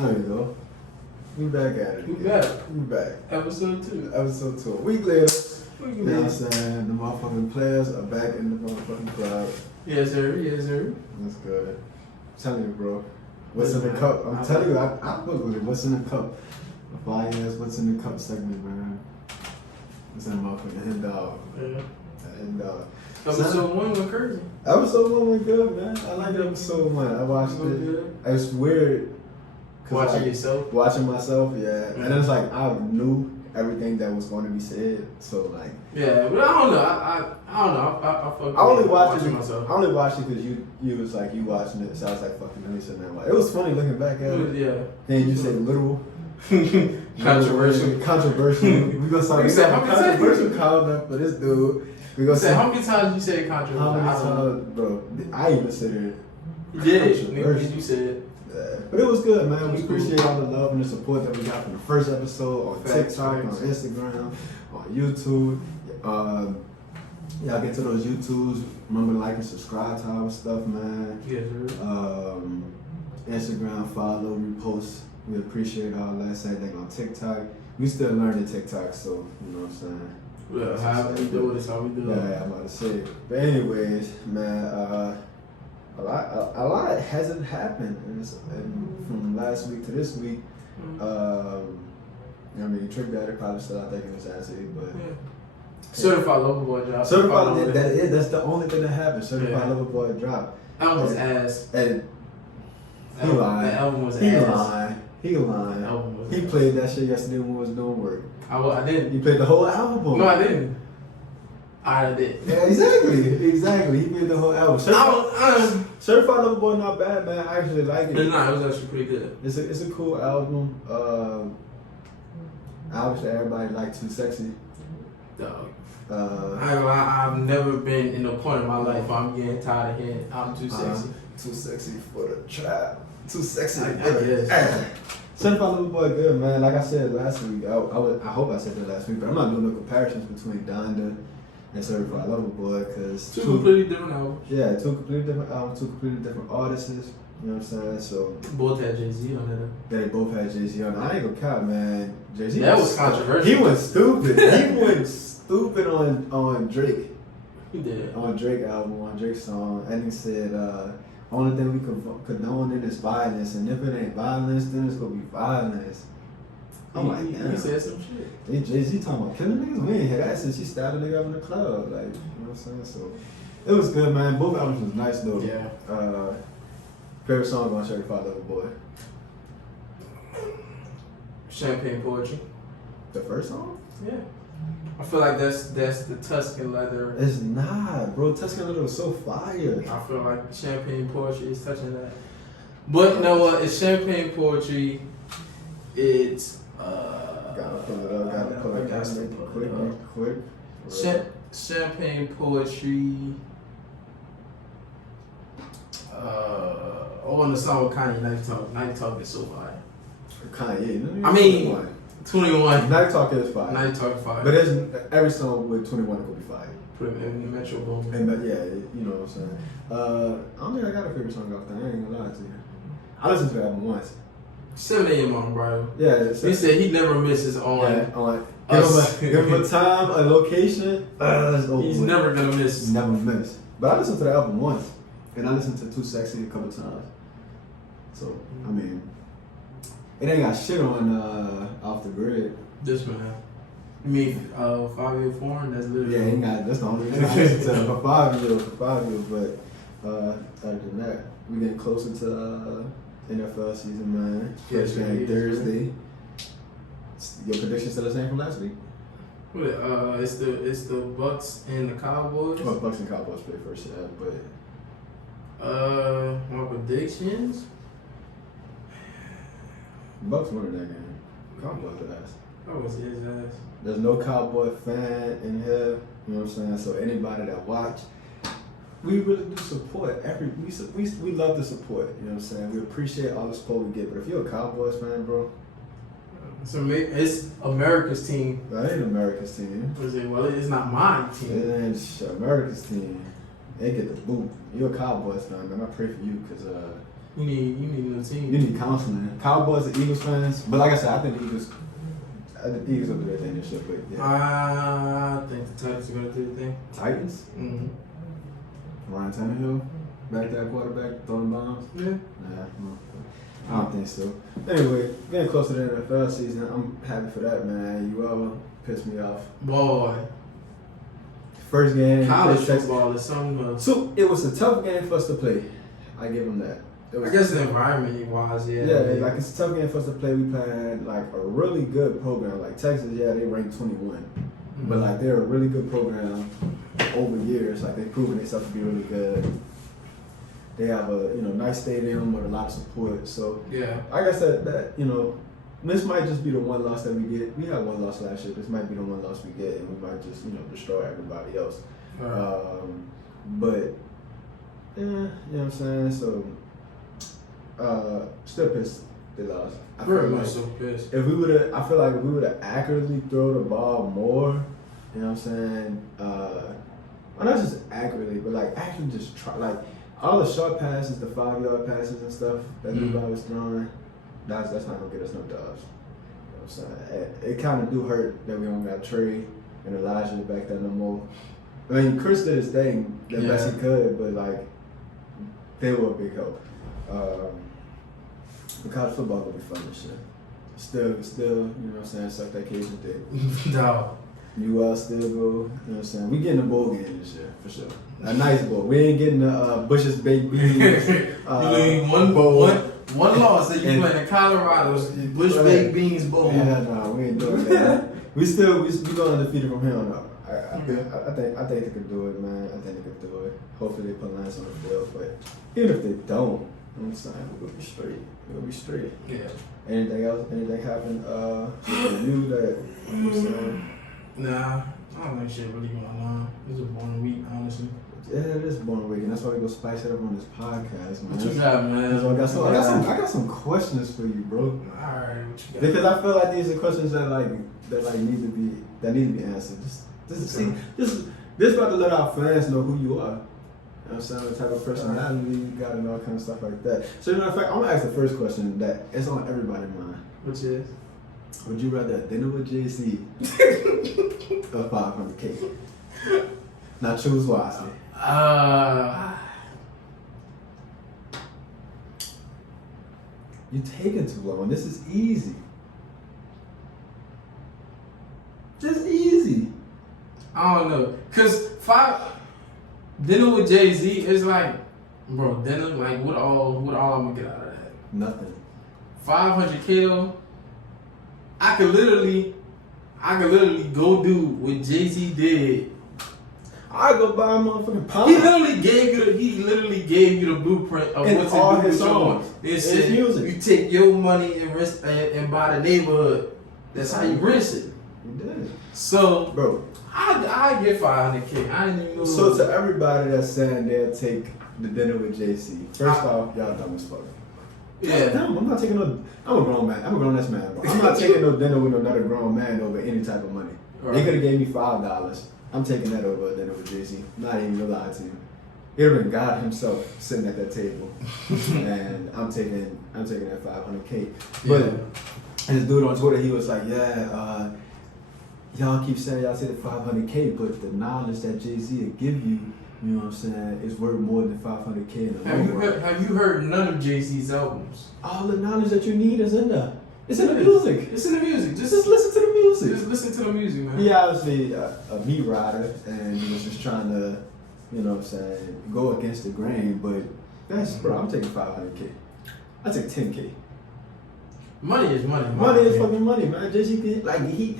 There you go. We back at it. We back. Episode 2. Episode 2. A week later. You know what I'm saying? The motherfucking players are back in the motherfucking club. Yes, sir. That's good. I'm telling you, bro. What's in the cup? I'm telling you, I put with it. What's in the cup? The fire ass, what's in the cup segment, man. What's in the motherfucking head dog? Yeah. And Episode 1 went crazy. Episode 1 went good, man. I like episode 1. I watched it. Good. It's weird. Watching yourself? Watching myself, yeah. And it's like I knew everything that was going to be said. So like. Yeah, but I don't know. I don't know. I only watched it. Myself. I only watched it because you was like you watching it. So I was like, fucking, let me sit down. It was funny looking back at it. Yeah. Then you said little. Controversial. We gonna start a controversial comment for this dude. We gonna say how many times you say controversial? How many times, bro? I even said it. You did. You said it. But it was good, man. We appreciate all the love and the support that we got from the first episode on TikTok, on Instagram, on YouTube. Y'all get to those YouTubes. Remember to like and subscribe to our stuff, man. Yes, sir. Instagram, follow, repost. We appreciate all that. Same thing on TikTok. We still learning TikTok, so you know what I'm saying. Yeah, how we do it is how we do it. Yeah, I'm about to say. But anyways, man, a lot hasn't happened and from last week to this week. I mean, Trick Daddy probably still out there getting his ass ate, but yeah. Certified Lover Boy drop. Certified, that's the only thing that happened. Certified Lover Boy drop. Album was ass. And the album was ass. He lying. He played that shit yesterday when we was doing work. I didn't. You played the whole album. No, I didn't. I did. Yeah, exactly. He played the whole album. Certified Lover Boy not bad, man. I actually like it. It was actually pretty good. It's a cool album. Obviously, everybody like Too Sexy. Dog. I've never been in a point in my life where I'm getting tired of hearing I'm too sexy. Too sexy for the trap. Too sexy. I guess. Certified Lover Boy good, man. Like I said last week, I hope I said that last week, but I'm not doing no comparisons between Donda and Certified Lover Boy because two completely different albums. Yeah, two completely different albums, two completely different artists. You know what I'm saying? So both had Jay-Z on it. They both had Jay-Z on it. I ain't gonna count, man. Jay-Z. That was controversial. He went stupid. He went stupid on Drake. He did. On Drake album, on Drake song, and he said, only thing we condone in is violence, and if it ain't violence, then it's gonna be violence. I'm like, damn. He said some shit. Jay-Z talking about killing niggas. We ain't hear that since he stabbed a nigga up in the club. Like, you know what I'm saying? So, it was good, man. Both albums was nice, though. Yeah. Favorite song on Certified Lover Boy? Champagne Poetry. The first song? Yeah. I feel like that's the Tuscan Leather. It's not, bro. Tuscan Leather was so fire. I feel like Champagne Poetry is touching that. But you know what? It's Champagne Poetry. It's Gotta pull it up. Gotta pull it up. Quick. Champagne Poetry. On the song with Kanye, Night Talk is so fire. Kanye. I mean, 21. Night Talk is fire. Night Talk fire. But every song with 21 is gonna be fire. Put it in the Metro Boom. Yeah, you know what I'm saying. I don't think I got a favorite song off there. I ain't gonna lie to you. I listened to the album once. 7 a.m. on, bro. Yeah. He said he never misses on. Give him a time, a location. He's never gonna miss. Never miss. But I listened to the album once, and I listened to Too Sexy a couple times. So I mean, it ain't got shit on Off the Grid. This man. You mean 5 Year Foreign? That's literally. Yeah, ain't got. That's the only reason I listened to it for 5 years. But other than that, we getting closer to NFL season, man. Yes, game Thursday. Your prediction still the same from last week? It's the Bucks and the Cowboys. Well, Bucks and Cowboys play first, yeah, but my predictions. Bucks winning that game. Cowboys ass. That was his ass. There's no Cowboy fan in here. You know what I'm saying? So anybody that watch, we really do support. We love the support. You know what I'm saying? We appreciate all the support we get. But if you're a Cowboys fan, bro, it's America's team. That ain't America's team. Well, it's not my team. It ain't America's team. They get the boot. You're a Cowboys fan, man. I pray for you because You need a team. You need counseling. Cowboys and Eagles fans, but like I said, I think the Eagles will do their thing this year. But yeah. I think the Titans are gonna do the thing. Titans. Mm-hmm. Ryan Tannehill, back that quarterback, throwing bombs. Yeah. Nah, no. I don't think so. Anyway, getting closer to the NFL season, I'm happy for that, man. You all pissed me off. Boy. First game. College football is something else. So it was a tough game for us to play. I give them that. I guess the environment wise, yeah. Yeah, like it's a tough game for us to play. We played like a really good program. Like Texas, yeah, they ranked 21. Mm-hmm. But like they're a really good program over years. Like they've proven themselves to be really good. They have a nice stadium with a lot of support. So yeah, like I said, that this might just be the one loss that we get. We had one loss last year. This might be the one loss we get, and we might just destroy everybody else. Right. But yeah, you know what I'm saying. So still pissed they lost. I Very feel much like so pissed. if we would have, I feel like if we would have accurately throw the ball more, you know what I'm saying. Well, not just accurately, but like actually just try like. All the short passes, the 5-yard passes and stuff that everybody was throwing, that's not gonna get us no dubs. You know what I'm saying? It kind of do hurt that we don't got Trey and Elijah back there no more. I mean, Chris did his thing the best he could, but like they were a big help. But college football gonna be fun this year. Still, you know what I'm saying? Suck that Cajun dick. No. UL still go, you know what I'm saying? We getting a bowl game this year, for sure. A nice bowl. We ain't getting the Bush's baked beans. You need one loss that you playing in Colorado's Bush baked beans bowl. Yeah, no, we ain't doing that. we going undefeated from here on out. I think they could do it, man. I think they could do it. Hopefully they put lines on the field, but even if they don't, you know what I'm saying, we'll be straight. We'll be straight. Yeah. Anything else? Anything happened with you that you know what I'm saying? Nah, I don't think shit really going on. It was a boring week, honestly. Yeah, it is boring week, and that's why we go spice it up on this podcast, man. What you got, man? So I got some questions for you, bro. Alright, what you got? Because I feel like these are questions that need to be answered. This about to let our fans know who you are. You know what I'm saying? The type of personality you got and all kind of stuff like that. So, in fact, I'm gonna ask the first question that is on everybody's mind. Which is? Would you rather dinner with JC or 500K? Now choose wisely. You're taking too long. This is easy. Just easy. I don't know. Cause dinner with Jay-Z is like, bro, dinner, like what all I'm gonna get out of that? Nothing. 500K though, I could literally go do what Jay-Z did. I go buy a motherfucking pound. He literally gave you the blueprint of and what all to do his with your songs. money. It's music. You take your money and buy the neighborhood. That's how you rinse it. You did. So, bro, I get 500K. I didn't even know. So to everybody that's saying they'll take the dinner with JC, first off, y'all dumb as fuck. Yeah. Dumb. I'm not taking no. I'm a grown man. I'm a grown ass man. Bro. I'm not taking no dinner with another grown man over any type of money. Right. They could have gave me $5. I'm taking that over a dinner with JC. Not even gonna lie to you. It would have been God himself sitting at that table, and I'm taking that 500K. But this dude on Twitter, he was like, "Yeah, y'all keep saying y'all take the 500K, but the knowledge that Jay-Z will give you, you know what I'm saying, is worth more than 500K in the long run." Have you heard none of Jay-Z's albums? All the knowledge that you need is in there. It's in the music. It's in the music. Just listen to the music. Just listen to the music, man. He obviously a beat writer, and he was just trying to, you know what I'm saying, go against the grain. But that's, bro, I'm taking 500K. I take 10K. Money is money. Money is fucking money, man. Jay-Z, like he.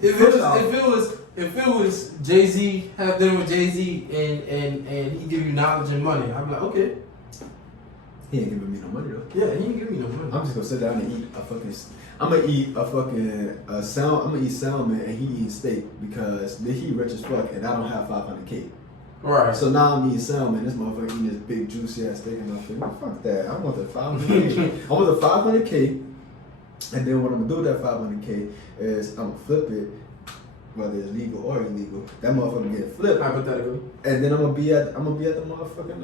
If it was Jay-Z, have dinner with Jay-Z, and he give you knowledge and money, I'd be like, okay. He ain't giving me no money though. Yeah, he ain't giving me no money. I'm just gonna sit down and eat a fucking. I'm gonna eat salmon and he eating steak because he rich as fuck and I don't have 500K. Right. So now I'm eating salmon. This motherfucker eating this big juicy ass steak and I'm thinking, fuck that. I want the 500K. I want the 500K, and then what I'm gonna do with that 500K is I'm gonna flip it whether it's legal or illegal, that motherfucker get flipped. Hypothetically. And then I'm gonna be at the motherfucking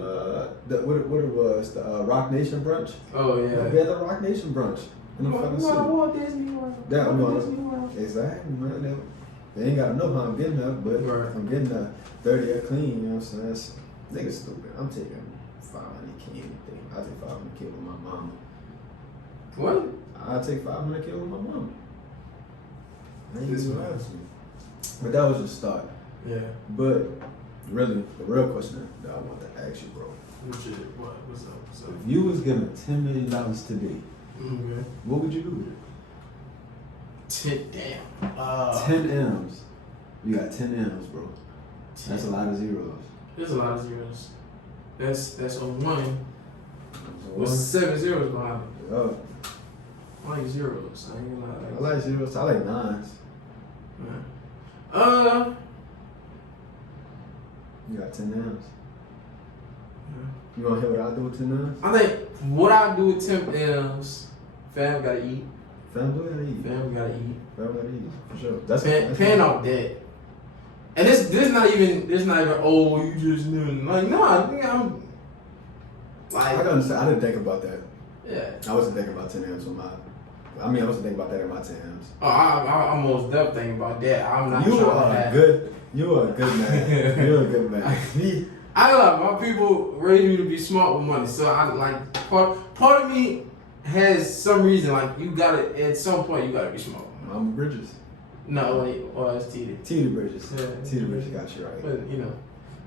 what it was, the Rock Nation brunch. Oh yeah. I'm gonna be at the Rock Nation brunch in the fucking city. Walt Disney World. Yeah, I'm Walt going. Disney World. Exactly, man. They ain't gotta know how I'm getting there, but Right. I'm getting there 30 or clean. You know what I'm saying? That's, niggas stupid. I'm taking 500K anything. I'll take 500K with my mama. What? I'll take 500K with my mama. Ain't This even one. ask me. But that was just start. Yeah. But really, the real question that I want to ask you, bro. What's up? What's up? If you was given $10 million today, Okay. what would you do with it? 10 M's. You got 10 M's, bro. That's a lot of zeros. There's a lot of zeros. That's a one with One. 7 zeros behind it. Oh, I like zeros. I ain't gonna I lie. like zeros. I like nines. Yeah. You got 10 M's. You wanna hear what I do with 10 M's? I think what I do with 10 M's, fam gotta eat. Family gotta eat. Fam gotta eat. Family gotta eat. For sure. That's Paying off debt. And this not even oh you just knew like no I think I'm I like can understand. I didn't think about that. yeah. I wasn't thinking about 10 M's on my. I wasn't thinking about that in my 10 M's. Oh, I'm most definitely thinking about that. I'm not You trying to are have. good. You are a good man. You're a good man. Me, I love my people raised me to be smart with money. So I like part of me has some reason like you gotta at some point you gotta be smart with money. Mama Bridges. No, wait, or it's Tita. Tita Bridges. Yeah. Tita Bridges got you right. But you know.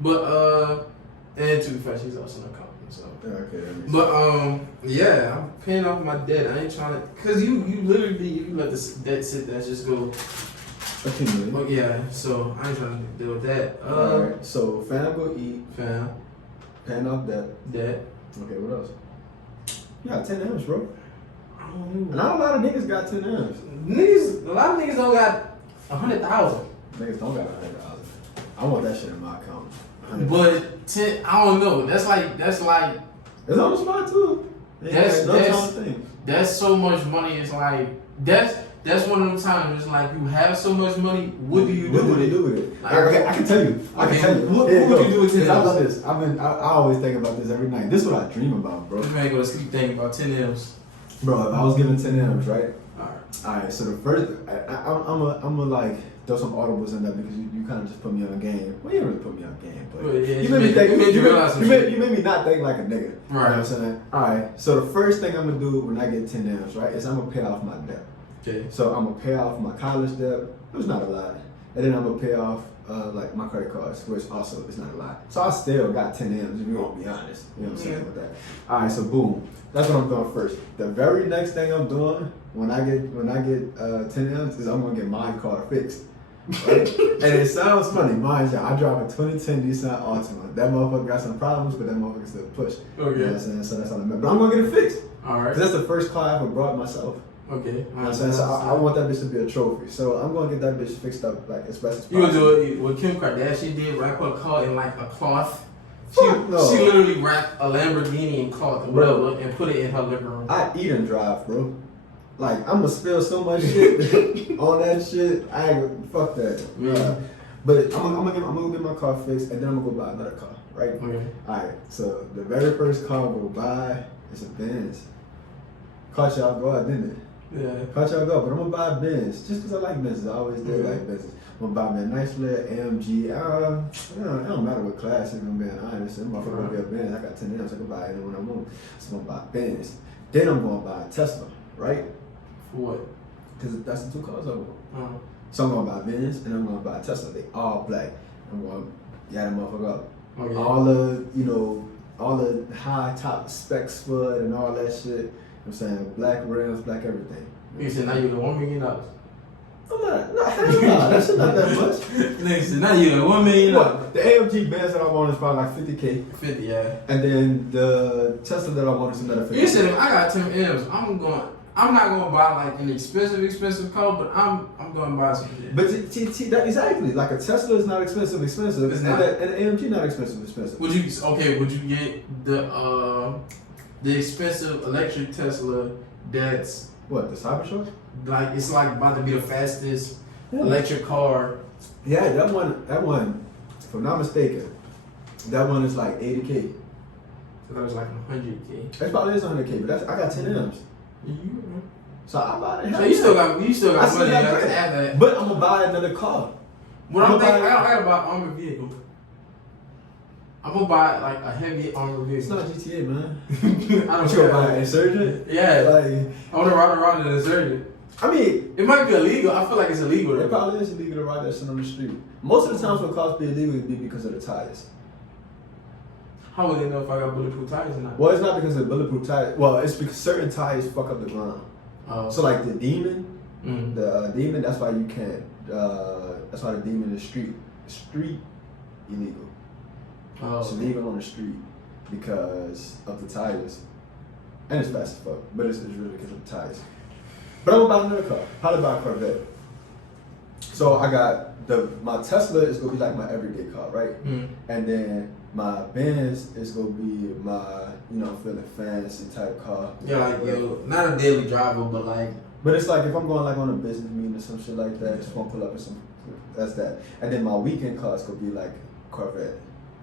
But and to be fair, she's also an accountant, so Okay, that makes but yeah, I'm paying off my debt. I ain't trying to cause you literally if you let this debt sit there just go accumulate. well, yeah, so I ain't trying to deal with that. Alright, so fam go eat, Fam, paying off debt. debt. Okay, what else? You got 10 M's, bro. I don't know. Not a lot of niggas got 10 M's. Niggas, a lot of niggas don't got 100,000. Niggas don't got 100,000. I want that shit in my account. 100,000. But 10, I don't know. That's like It's on the spot too. That's so much money. It's like that's one of them times. It's like you have so much money. What do you do with it? Like, okay, I can tell you. What would you do with 10 M's? I love this. I always think about this every night. This is what I dream about, bro. You ain't go to sleep thinking about 10 M's. Bro, if I was given 10 M's, right? Alright. Alright, so the first, I'm a like throw some audibles in there because you kind of just put me on game. Well, you didn't really put me on game, but Yeah, you made me think. you made you realize some shit. You made me not think like a nigga. Right. You know what I'm saying? Alright, so the first thing I'm gonna do when I get 10 M's, right, is I'm gonna pay off my debt. Okay. So I'm gonna pay off my college debt. It was not a lot, and then I'm gonna pay off like my credit cards, which also is not a lot. So I still got 10 M's. If you want to be honest, you know what I'm saying with that. All right, so boom, that's what I'm doing first. The very next thing I'm doing when I get 10 M's is I'm gonna get my car fixed. Right? And it sounds funny, mind you, I drive a 2010 Nissan Altima. That motherfucker got some problems, but that motherfucker still push. Okay. You know what I'm saying? So that's all I'm. But I'm gonna get it fixed. All right. 'Cause that's the first car I ever brought myself. Okay. You know what I'm saying? So I want that bitch to be a trophy. So I'm gonna get that bitch fixed up like as best as You possible. gonna do it what Kim Kardashian did? Wrap her car in like a cloth. Fuck no. She literally wrapped a Lamborghini in cloth or Bro. whatever and put it in her living room. I eat and drive, bro. Like I'm gonna spill so much shit on that shit. I ain't fuck that. Yeah. But I'm gonna get my car fixed and then I'm gonna go buy another car, right? Okay. Alright, so the very first car I'm gonna buy is a Benz. Caught y'all go out, didn't it? Yeah. Caught y'all go, but I'm gonna buy a Benz just because I like Benzes. I always did like Benzes. I'm gonna buy me a nice little AMG. It don't matter what class, if I'm being honest. I'm gonna be a Benz. I got 10 M's. I can buy it when I want. So I'm gonna buy a Benz. Then I'm gonna buy a Tesla, right? For what? Because that's the two cars I want. Uh-huh. So I'm gonna buy a Benz and I'm gonna buy a Tesla. They all black. I'm gonna gat them motherfucker up. Okay. All the high top specs for it and all that shit. You know what I'm saying? Black rims, black everything. You said now you're the $1 million. I'm not hell no, that shit not that much. Nigga said now you're the $1 million. What? The AMG Benz that I want is probably like 50K. 50, yeah. And then the Tesla that I want is another 50K. You said if I got 10 M's, I'm not gonna buy like an expensive car, but I'm gonna buy some shit. But that exactly, like a Tesla is not expensive. It's and not. And an AMG not expensive. Would you get the expensive electric Tesla that's What, the Cybertruck? like it's like about to be the fastest Yeah. electric car Yeah, that one, if I'm not mistaken, that one is like 80K. So that was like 100K. That probably is 100K, but I got 10 M's. So I bought it. So you still got money. You got have to add that. But I'm gonna buy another car. What I'm thinking, I gotta buy an armored vehicle. I'm gonna buy like a heavy armored It's vehicle. not GTA, man. I don't You gonna buy an Insurgent? Yeah. Like, I wanna ride around in an Insurgent. I mean, It might be illegal. I feel like it's illegal. it probably is illegal to ride that shit on the street. Most of the times when cars be illegal, it be because of the tires. How would they know if I got bulletproof tires or not? Well, it's not because of bulletproof tires. Well, it's because certain tires fuck up the ground. Oh. So like the Demon, Mm. the Demon, that's why you can't. That's why the Demon is street illegal. Oh. It's illegal on the street because of the tires, and it's fast as fuck. But it's really because of the tires. But I'm gonna buy another car. Probably buy a Corvette. So I got my Tesla is gonna be like my everyday car, right? Mm. And then my Benz is gonna be my, feeling fancy type car. Yeah, like not a daily driver, but like. But it's like if I'm going like on a business meeting or some shit like that, just want to pull up in some. That's that. And then my weekend car is gonna be like Corvette,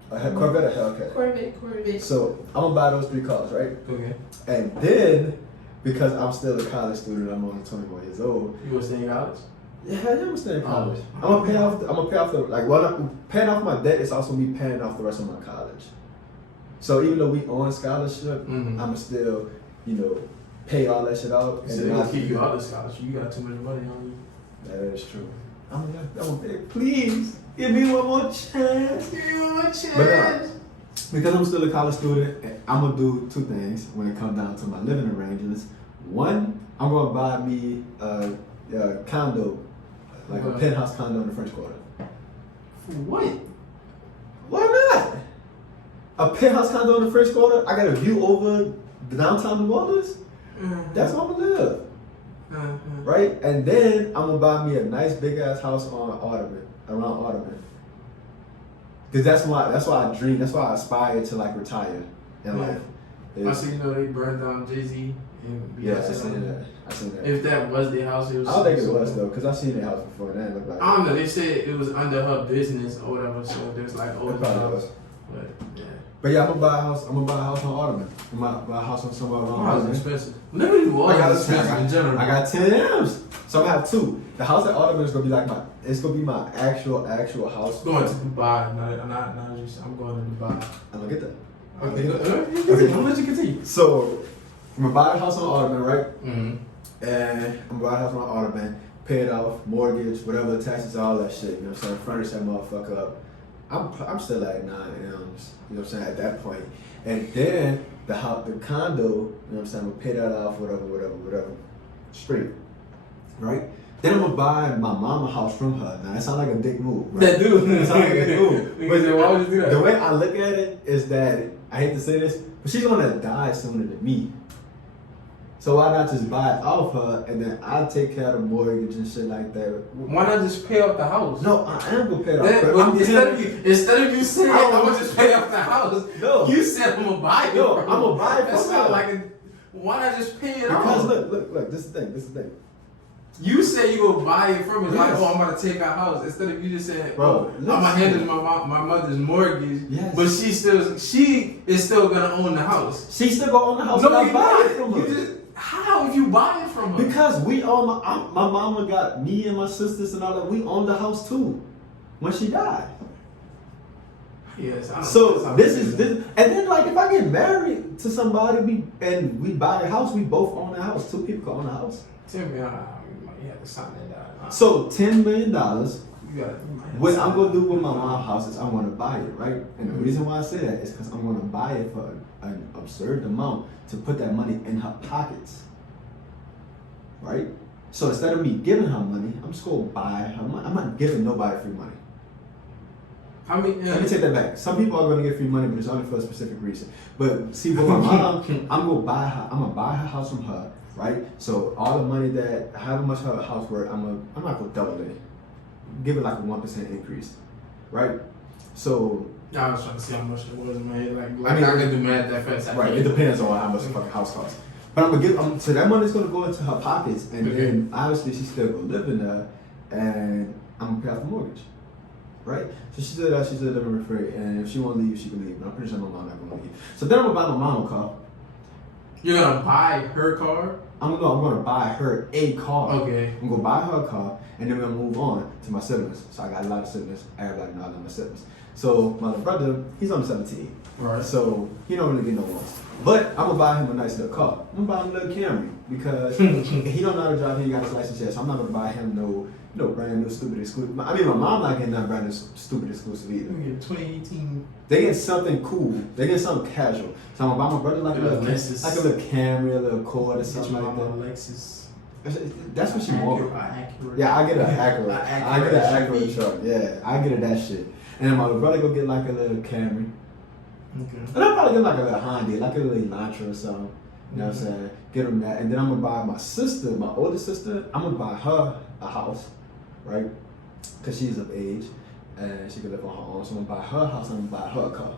Corvette or Hellcat. Corvette. So I'm gonna buy those 3 cars, right? Okay. And then because I'm still a college student, I'm only 21 years old. You want to stay in college? Yeah, I'm still in college. Oh. I'm gonna pay off paying off my debt is also me paying off the rest of my college. So even though we on scholarship, Mhm. I'ma still, pay all that shit out. So they'll keep you out of scholarship. You got too much money on you. That is true. I'm beg, please give me one more chance. Give me one more chance. But because I'm still a college student, I'm gonna do 2 things when it comes down to my living arrangements. One, I'm gonna buy me a condo, like a penthouse condo in the French Quarter. What? Why not? A penthouse condo in the French Quarter. I got a view over the downtown New Orleans. Mm-hmm. That's where I'm gonna live, Mm-hmm. right? And then I'm gonna buy me a nice big ass house around Audubon. Cause that's why I dream. That's why I aspire to like retire in life. I see, they burned down Jay-Z and Yeah, Beyonce. I seen that. If that was their house, it was. I don't think it was though, cause I seen the house before. And that looked like. I don't know. They said it was under her business or whatever, so there's like It old probably house. was. But yeah, But yeah, I'm gonna buy a house. I'm gonna buy a house on Audubon. I'm gonna buy a house on somewhere around house is Audubon. expensive. Liberty I was got expensive in general. I got 10 M's. So I'm gonna have 2. The house at Audubon is gonna be like it's gonna be my actual house. going to Dubai. Not just. I'm going to Dubai. I'm gonna get that. Okay, I'm gonna let you continue. So I'm gonna buy a house on Audubon, right? Mm-hmm. And I'm gonna buy a house on Audubon, pay it off, mortgage, whatever the taxes, all that shit. You know what I'm saying? Furnish that motherfucker up. I'm still at 9 M's. You know what I'm saying? At that point, and then the condo. You know what I'm saying? I'm gonna pay that off, whatever, straight, right? Then I'm gonna buy my mama house from her. Now that sounds like a dick move, right? That dude. That sounds like a dick move. But why would you do that? The way I look at it is that I hate to say this, but she's gonna die sooner than me. So why not just buy it off her and then I'll take care of the mortgage and shit like that? Why not just pay off the house? No, I am gonna pay it off. That, but instead of you saying I'm gonna just pay off the house, No. you said I'm gonna buy it. No, from I'm you. gonna buy it That from sound her. like why not just pay it Because off? look, this is the thing. You say you gonna buy it from me, like, Yes. oh, I'm gonna take our house. Instead of you just saying, Bro, oh, I'm gonna handle my mother's mortgage, Yes. but she is still gonna own the house. She still gonna own the house No, and I you buy it not. from her. You just how if you buy it from her? Because we own my mama got me and my sisters and all that. We own the house too when she died. Yes. I don't So this, and then like if I get married to somebody we buy the house, we both own the house. 2 people can own the house. Tell me, you have to sign that down. So $10 million. You gotta. What I'm gonna do with my mom's house is I'm gonna buy it, right? And the reason why I say that is because I'm gonna buy it for an absurd amount to put that money in her pockets, right? So instead of me giving her money, I'm just gonna buy her money. I'm not giving nobody free money. I mean, Let me take that back. Some people are gonna get free money, but it's only for a specific reason. But see, with my mom, I'm gonna buy her house from her, right? So all the money however much her house worth, I'm not gonna double it. Give it like a 1% increase, right? So I was trying to see how much it was in my head. Like I mean, I can do math that fast. right, it depends on how much the fucking house costs. But I'm gonna give so that money's gonna go into her pockets, and then obviously she's still gonna live in there, and I'm gonna pay off the mortgage. right? So she said that she's living free, and if she want to leave, she can leave. But I'm pretty sure my mom not gonna leave. So then I'm gonna buy my mom a car. You're gonna buy her car? I'm gonna buy her a car. Okay. I'm gonna buy her a car, and then we're gonna move on to my siblings. So I got a lot of siblings. Everybody know I love my siblings. So my little brother, he's only 17. Right. So he don't really get no ones. But I'm gonna buy him a nice little car. I'm gonna buy him a little Camry because he don't know how to drive. He ain't got his license yet. So I'm not gonna buy him no brand new stupid exclusive. I mean, my mom not getting that brand new stupid exclusive either. 2018. They get something cool. They get something casual. So I'm gonna buy my brother like a little Camry, a little Accord or something like that. Lexus. That's what she wants. Accurate. Yeah, I get an Acura. I get an Acura truck. Yeah, I get it that shit. And then my little brother go get like a little Camry. Okay. And I'll probably get like a little Honda, like a little Elantra or something. You know what I'm saying? Get him that. And then I'm gonna buy my sister, my older sister, I'm gonna buy her a house, right? Because she's of age and she can live on her own. So I'm gonna buy her a house, I'm gonna buy her a car.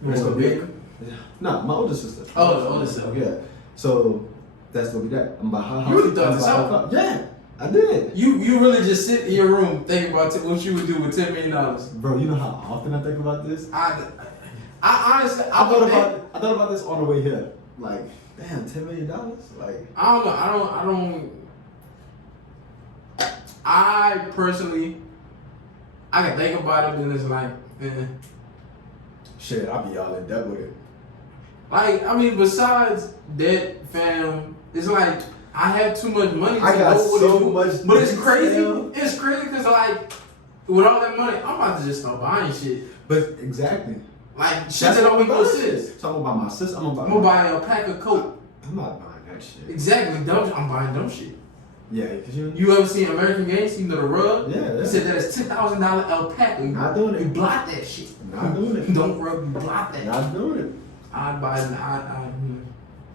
You want a bigger? No, my older sister. Oh, the older sister. Yeah. So that's gonna be that. I'm gonna buy her house. You really thought this out? Yeah, I did. You really just sit in your room thinking about what you would do with $10 million. Bro, you know how often I think about this? I honestly, I thought about this on the way here. Like, damn, $10 million? Like, I don't know. I personally, I can think about it, and it's like, shit, I'll be all in debt with it. like, I mean, besides that, fam, it's like I have too much money. I got so much, but it's crazy. Fam. It's crazy because like, with all that money, I'm about to just start buying shit. But exactly. Like shit that don't make no sense. So I'm gonna buy my sister. I'm gonna buy a pack of Coke. I'm not buying that shit. Exactly, dumb. I'm buying dumb shit. Yeah, cause you ever seen American Games? You know the rub? Yeah. He said that is $10,000 alpaca. Not doing it. You block that shit. Not doing it. Don't rub. You block that. Not doing it. I'd buy it. I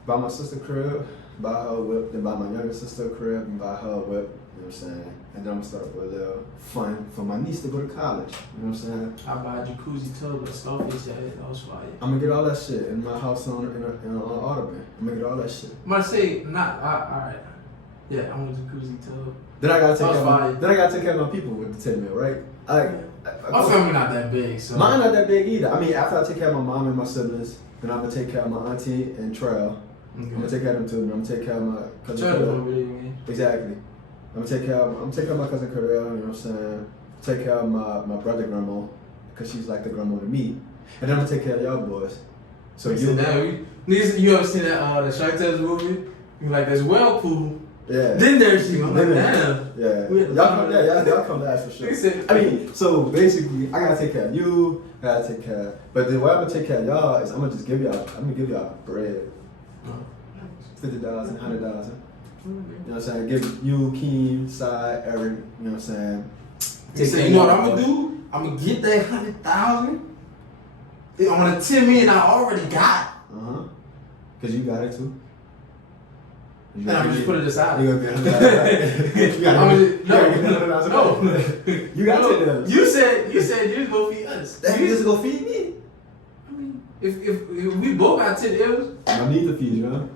buy my sister crib, buy her a whip, then buy my younger sister a crib and buy her a whip. You know what I'm saying? And then I'm gonna start with a little fun for my niece to go to college. You know what I'm saying? I buy a jacuzzi tub with a starfish at it. That was fire. I'm gonna get all that shit in my house on Audubon. I'm gonna get all that shit. I'm gonna say not. Alright. Yeah, I want a jacuzzi tub. Then I gotta take care of my people with the 10 mil, right? My family not that big, so mine not that big either. I mean, after I take care of my mom and my siblings, then I'm gonna take care of my auntie and Trail. Okay. I'm gonna take care of them too. And I'm gonna take care of my cousin. Trail. Exactly. I'm gonna take care of my cousin Corell. You know what I'm saying? Take care of my brother grandma, cause she's like the grandma to me. And then I'm gonna take care of y'all boys. So you ever seen that the Shark Tales movie? You like that's well cool. Yeah. Then there's you. I'm like, damn. Yeah. Y'all come last for sure. I mean, so basically, I gotta take care of you. I gotta take care. But the way I'm gonna take care of y'all is I'm gonna give y'all bread. $50, $100. You know what I'm saying? Give you, Keem, Side, Eric. You know what I'm saying? You know what I'm gonna do? I'm gonna get that 100,000. On the $10 million I already got. Cause you got it too. And I'm just put it aside. You got $100,000. No. You got $10. You said you're gonna feed us. That you just gonna feed me. I mean, if we both got $10, I need to feed you, huh?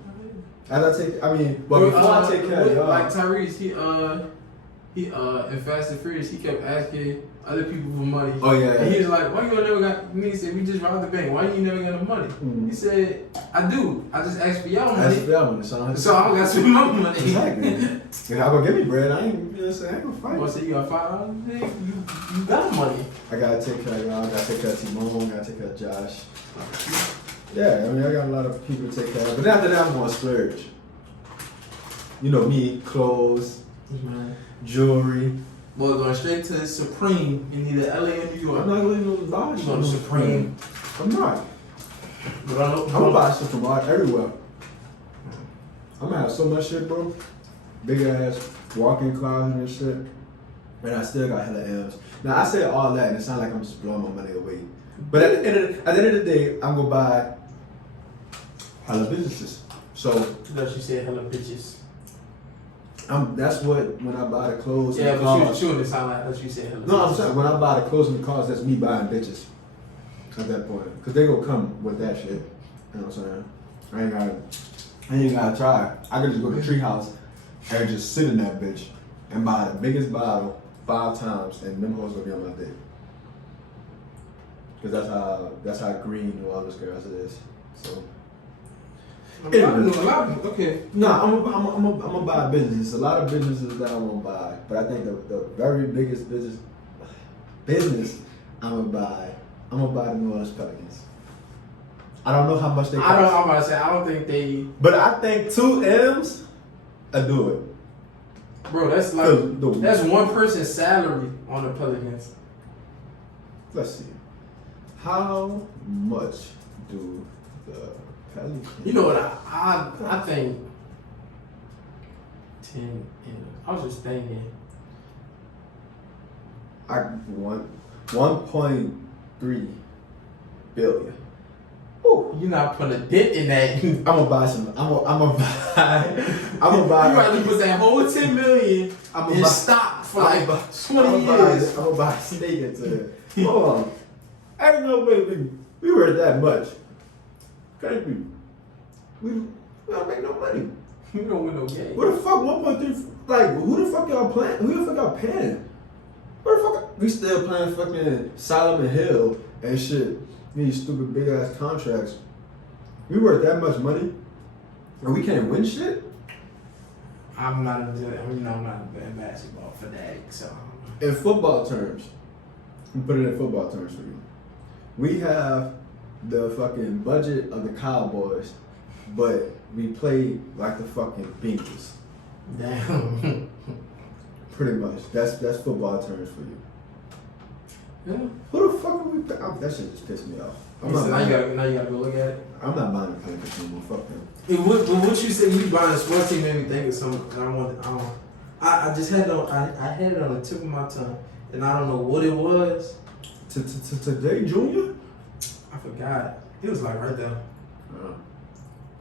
Before I take care of y'all, like Tyrese, he in Fast and Furious, he kept asking other people for money. Oh yeah. And he was like, "Why you never got?" And he said, "We just robbed the bank. Why you never got the money?" He said, "I do. I just asked for y'all money. So I don't got to spend my money." Exactly. If y'all gonna give me bread, I ain't. You know what I'm saying? I ain't gonna fight. Well, say you got $5. You got money. I gotta take care of y'all. I gotta take care of Timon. I gotta take care of Josh. Yeah, I mean, I got a lot of people to take care of. But after that, I'm gonna splurge. You know me, clothes, jewelry. Boy, going straight to Supreme in either LA or New York. I'm not going to buy shit. Going to Supreme. I'm not. But I'm gonna buy shit from everywhere. I'm gonna have so much shit, bro. Big ass walk-in closet and shit. And I still got hella M's. Now, I say all that, and it sounds like I'm just blowing my money away. But at the end of the day, I'm gonna buy hella businesses. So that you said hella bitches. That's what when I buy the clothes. Yeah, and the but cars. you it sound like that you said hella. No, I'm saying when I buy the clothes and the cars, that's me buying bitches. At that point, cause they gonna come with that shit. You know what I'm saying? I ain't gotta try. I could just go to Treehouse and just sit in that bitch and buy the biggest bottle 5 times, and them hoes gonna be on my dick. because that's how green New Orleans girls is. So. Okay. Nah, I'm gonna buy businesses. A lot of businesses that I won't buy, but I think the very biggest business I'm gonna buy the New Orleans Pelicans. I don't know how much they cost. I'm about to say I don't think they. But I think 2 M's, I do it. Bro, that's like that's one person's salary on the Pelicans. Let's see. How much do the Pelicans? You know what? I think 10 M's. I was just thinking. 1.3 billion. Ooh. You're not putting a dent in that. I'm gonna buy some. I'm gonna buy. You rather put that whole 10 million in stock for like 20 years. I'm gonna buy a snake into it. Hold on. I don't know. We were that much. Can't be. We don't make no money. We don't win no game. What the fuck? 1.3. Like who the fuck y'all playing? Who the fuck y'all paying? Where the fuck? We still playing fucking Solomon Hill and shit. These stupid big ass contracts. We worth that much money, and we can't win shit. I'm not in basketball for that. So in football terms, put it in football terms for you. We have the fucking budget of the Cowboys, but we play like the fucking Bengals. Damn. Pretty much. That's football terms for you. Yeah. Who the fuck are we? That shit just pissed me off. Now you gotta go look at it. I'm not buying the Pelicans anymore. Fuck them. What you said you buying a sports team made me think of something. I just had it on. I had it on the tip of my tongue, and I don't know what it was. Today, Junior? I forgot. It was like right there.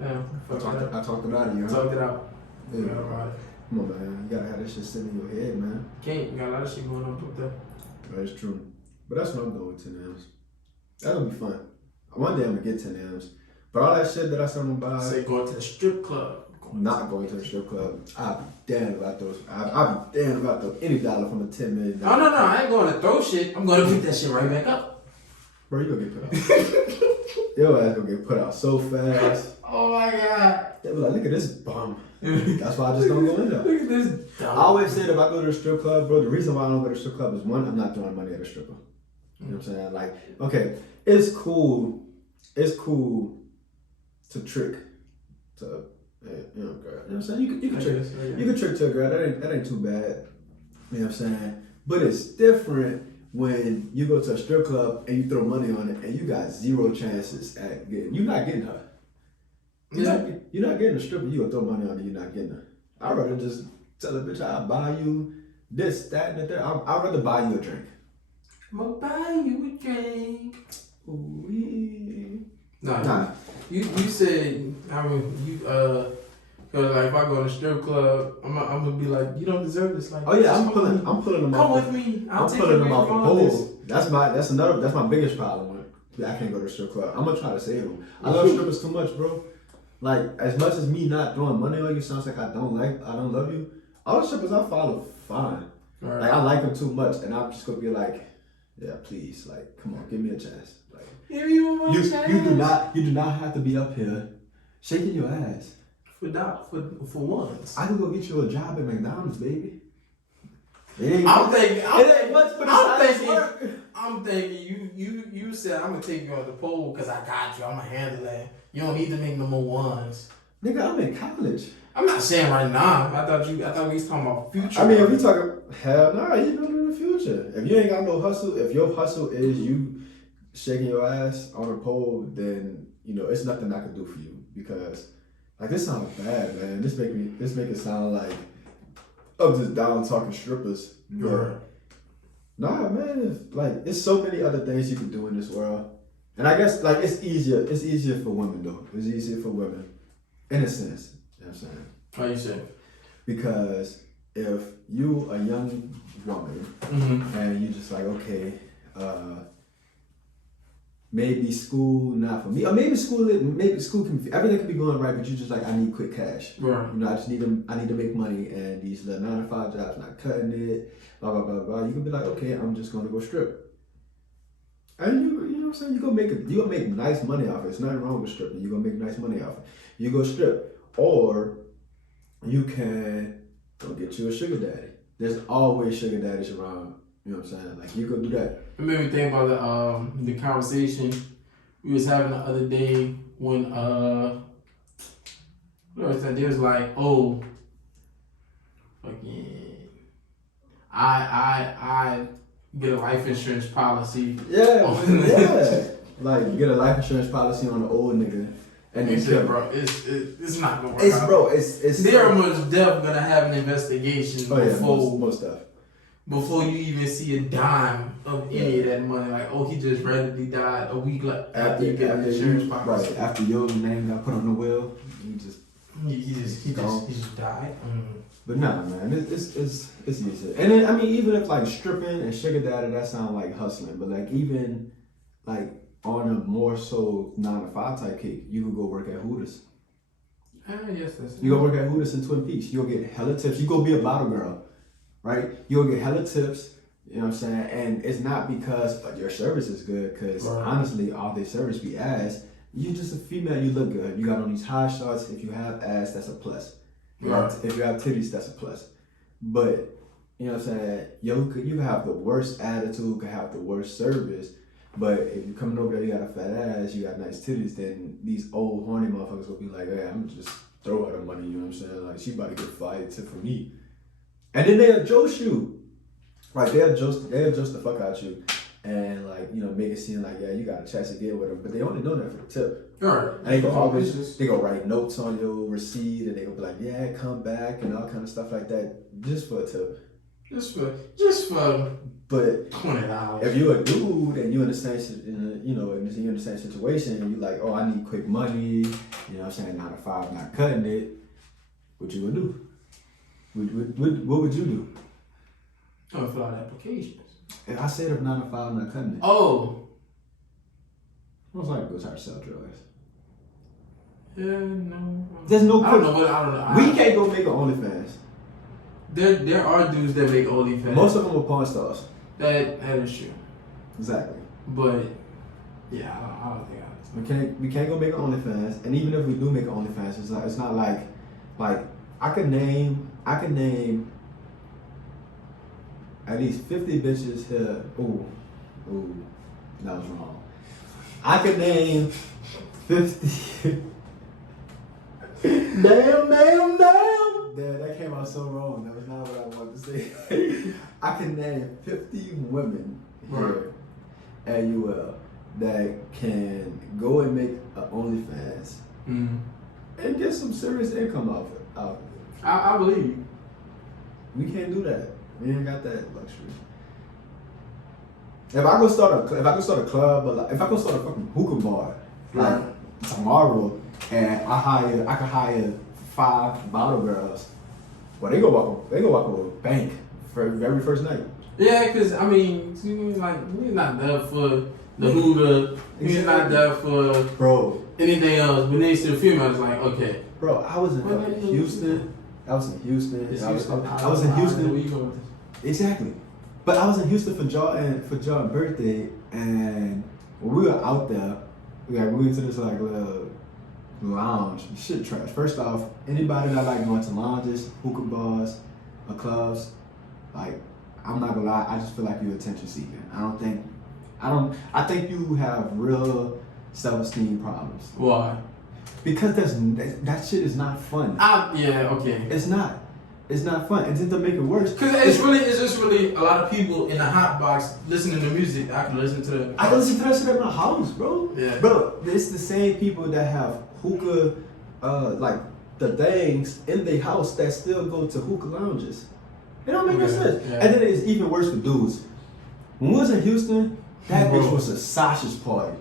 Yeah. I talked it out of you. Talked it out. Yeah. Right. Come on, man. You gotta have this shit sitting in your head, man. You got a lot of shit going on up there. That's true. But that's what I'm doing with 10 M's. That'll be fun. One day I'm gonna get 10 M's. But all that shit that I said I'm gonna buy. Say going to the strip club. Not going to the strip club. I'll be damned about those. I'll be damned about those. Any dollar from a $10 million. No. I ain't going to throw shit. I'm going to pick that shit right back up. Bro, you gonna get put out. Your ass gonna get put out so fast. Oh my God. They be like, look at this bum. That's why I just don't go in there. Look at this dumb. I always said if I go to the strip club, bro, the reason why I don't go to the strip club is one, I'm not throwing money at a stripper. You know what I'm saying? Like, okay, it's cool to trick to, you know, girl. You know what I'm saying? You can trick. You can trick to a girl. That ain't too bad. You know what I'm saying? But it's different when you go to a strip club and you throw money on it and you got zero chances at getting. You're not getting her. You're not getting a stripper. You gonna throw money on it. You're not getting her. I'd rather just tell a bitch I'll buy you this, that, and the third. I'd rather buy you a drink. I'm gonna buy you a drink. Ooh-wee. Nah. You said, I mean, you cause like if I go to the strip club, I'm gonna be like, you don't deserve this. Like, oh yeah, I'm pulling them come off. with me. I'm pulling them off the pole. That's my biggest problem with. I can't go to the strip club. I'm gonna try to save them. I love strippers too much, bro. Like as much as me not throwing money on you sounds like I don't love you. All the strippers I follow, fine. Right. Like I like them too much, and I'm just gonna be like, yeah, please, like, come on, give me a chance. Like, give me one more chance. You do not have to be up here shaking your ass. For once. I can go get you a job at McDonald's, baby. I'm thinking you said I'm gonna take you on the pole because I got you. I'm gonna handle that. You don't need to make no more ones. Nigga, I'm in college. I'm not saying right now. I thought we was talking about future. I mean, if we talking hell no, you know in the future. If you ain't got no hustle, if your hustle is you shaking your ass on a pole, then you know it's nothing I can do for you because like this sounds bad, man. This make it sound like I'm just down talking strippers. Right. Nah, man. It's so many other things you can do in this world, and I guess like it's easier for women though. It's easier for women, in a sense. You know what I'm saying? How you say? Because if you a young woman and you just like okay, maybe school not for me, or maybe school can everything can be going right, but you just like I need quick cash. Right. You know, I need to make money, and these little 9 to 5 jobs not cutting it. Blah blah blah blah. You can be like, okay, I'm just gonna go strip. And you know what I'm saying? You gonna make nice money off it. There's nothing wrong with stripping. You gonna make nice money off it. You go strip, or you can go get you a sugar daddy. There's always sugar daddies around. You know what I'm saying? Like you go do that. It made me think about the conversation we was having the other day when what was that? They was like, oh, fucking, I get a life insurance policy. Yeah, yeah. Like get a life insurance policy on the old nigga. And He then said, bro, it's not gonna work it's out. bro, it's They're most definitely gonna have an investigation before most stuff. Before you even see a dime of any of that money. Like, oh, he just randomly died a week after you get the insurance policy. Right, after your name got put on the will, you just he just died. But nah, man, it's easy. And then, I mean, even if like stripping and sugar daddy, that sound like hustling. But like even like on a more so 9-to-5 type kick, you could go work at Hooters. Yes, that's You go work at Hooters in Twin Peaks. You'll get hella tips. You go be a bottle girl, right? You'll get hella tips. You know what I'm saying? And it's not because your service is good, because honestly, all their service be ass. You just a female, you look good. You got on these high shots. If you have ass, that's a plus. If you have titties, that's a plus. But, you know what I'm saying? You can have the worst attitude, can have the worst service. But if you're coming over there, you got a fat ass, you got nice titties, then these old horny motherfuckers will be like, hey, I'm just throw her the money, you know what I'm saying? Like, she about to get fired tip from me. And then they'll joke you. Like, they'll joke the fuck out you. And, like, you know, make it seem like, yeah, you got a chance to get with them. But they only know that for the tip. Right. And they go write notes on your receipt, and they go be like, yeah, come back, and all kind of stuff like that, just for a tip. Just for But $20. if you're a dude and you're in the same, you're in the same situation, and you're like, oh, I need quick money, you know what I'm saying, 9-to-5, not cutting it, what you would do? What would you do? I'm gonna fill out applications. If I said if 9-to-5, not cutting it. Oh. Most likely go try to sell drugs. Yeah, no. There's no. I don't know. We can't go make an OnlyFans. There are dudes that make OnlyFans. Most of them are porn stars. That is true. Exactly. But yeah, I don't think we can't go make an OnlyFans, and even if we do make an OnlyFans, it's not like I could name at least 50 bitches here. Ooh, that was wrong. I could name 50. Damn. That came out so wrong. That was not what I wanted to say. I can name 50 women here at UL that can go and make an OnlyFans and get some serious income out of it. I believe you. We can't do that. We ain't got that luxury. If I go start a club, or if I go start a fucking hookah bar, like tomorrow, and I can hire 5 bottle girls. Well, they go walk on a bank for very first night. Yeah, cause I mean, like we're not there for the hookah. We're not there for anything else. But then still female is like, okay. Bro, I was in Houston. I was in Houston. Where you going with this? Exactly. But I was in Houston for Jordan's birthday, and when we were out there, we went to this like little lounge. Shit trash. First off, anybody that like going to lounges, hookah bars, or clubs, like, I'm not gonna lie, I just feel like you're attention seeking. I think you have real self-esteem problems. Why? Because that shit is not fun. Yeah, okay. It's not. It's not fun. And then to make it worse, because it's just really a lot of people in the hot box listening to music. I can listen to that shit at my house, bro. Yeah. Bro, it's the same people that have hookah, like the things in their house that still go to hookah lounges. It don't make no sense. Yeah. And then it's even worse for dudes. When we was in Houston, that bitch was a sausage party.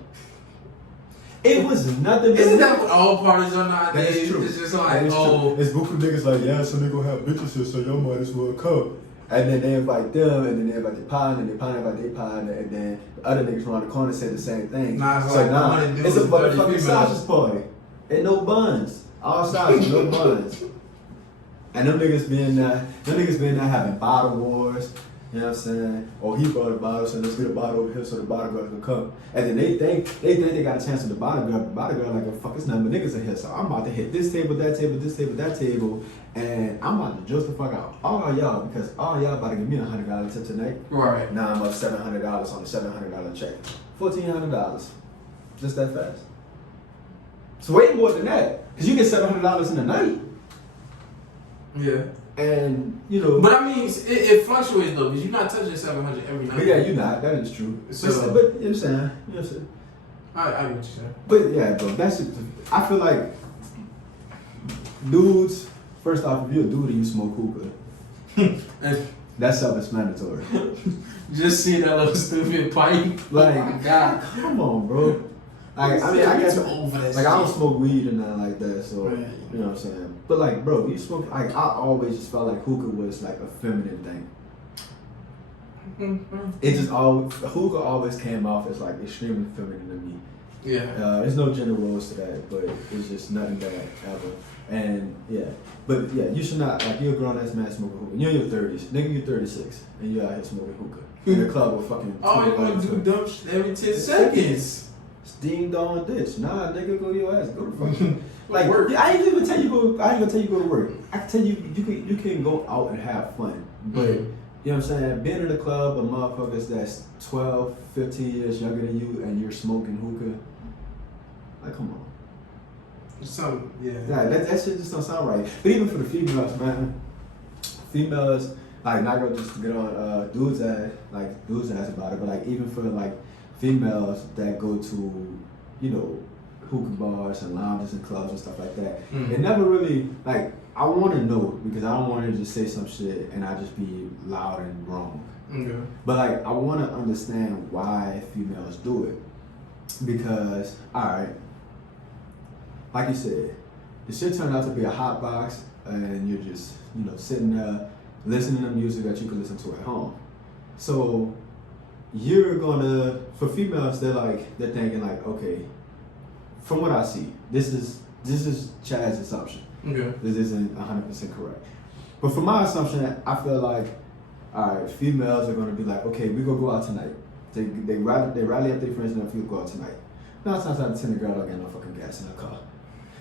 It was nothing. Isn't that what all parties are nowadays? That is true. It's just like, it's group of niggas like, yeah, so they gonna have bitches here, so y'all might as well come. And then they invite them, and then they invite their partner, and their partner invite their partner, and then the other niggas around the corner say the same thing. It's a motherfucking sausage party. And no buns. All sausage, no buns. And them niggas been there having bottle wars. You know what I'm saying? Or he brought a bottle, so let's get a bottle over here so the bottle girl can come. And then they think they got a chance with the bottle girl. The bottle girl like, fuck, it's nothing but niggas in here. So I'm about to hit this table, that table, this table, that table, and I'm about to joke the fuck out all y'all because all y'all about to give me $100 tip tonight. Right. Now I'm up $700 on a $700 check. $1,400. Just that fast. It's way more than that. Because you get $700 in a night. Yeah. And, you know. But I mean, it fluctuates though, because you're not touching 700 every night. But yeah, you're not. That is true. So, but you know what I'm saying? You know what I'm saying? I get what you're saying. But yeah, bro, that's it. I feel like dudes, first off, if you're a dude and you smoke hookah, that's self-explanatory. Just see that little stupid pipe. Like, oh my God. Come on, bro. Like, I mean, I guess, over that like, I don't smoke weed or nothing like that, so, right. You know what I'm saying? But, like, bro, you smoke, like, I always just felt like hookah was, like, a feminine thing. Mm-hmm. It just hookah always came off as, like, extremely feminine to me. Yeah. There's no gender roles to that, but it's just nothing bad ever. And, yeah. But, yeah, you should not, like, you're a grown-ass man smoking hookah. You're in your 30s. Nigga, you're 36, and you're out here smoking hookah. In a club with fucking... Oh, you want to do dumb shit every 10 seconds. Ding dong ditch. Nah, nigga, go to your ass. Go to fucking like work. I ain't even tell you go. I ain't gonna tell you go to work. I can tell you you can go out and have fun. But you know what I'm saying? Being in a club of motherfuckers that's 12, 15 years younger than you and you're smoking hookah. Like, come on. Some yeah. Nah, that shit just don't sound right. But even for the females, man. Females, like not gonna just get on dudes ass about it, but like even for like females that go to, you know, hookah bars and lounges and clubs and stuff like that. It never really, like, I want to know because I don't want to just say some shit and I just be loud and wrong. Okay. But like, I want to understand why females do it. Because, alright, like you said, the shit turned out to be a hot box and you're just, you know, sitting there listening to music that you can listen to at home. So, you're gonna, for females, they're thinking like, okay, from what I see, this is Chad's assumption. Okay. This isn't 100% correct. But from my assumption, I feel like, all right, females are gonna be like, okay, we gonna go out tonight. They rally up their friends and if we go out tonight. 9 times out of 10, the girl don't get no fucking gas in her car.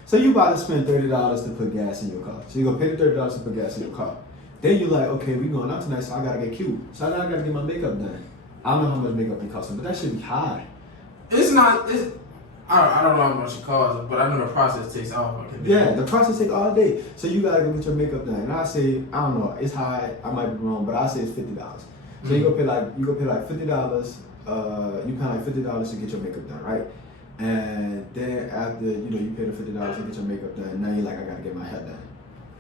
So you about to spend $30 to put gas in your car. So you gonna pay the $30 to put gas in your car. Then you're like, okay, we going out tonight, so I gotta get cute. So now I gotta get my makeup done. I don't know how much makeup it costs, but that should be high. It's not. I don't know how much it costs, but I know the process takes all. Yeah, the process takes all day. So you gotta go get your makeup done. And I say, I don't know, it's high. I might be wrong, but I say it's $50. So you go pay like $50. You pay like $50 to get your makeup done, right? And then after you pay the $50 to get your makeup done, now you're like, I gotta get my hair done.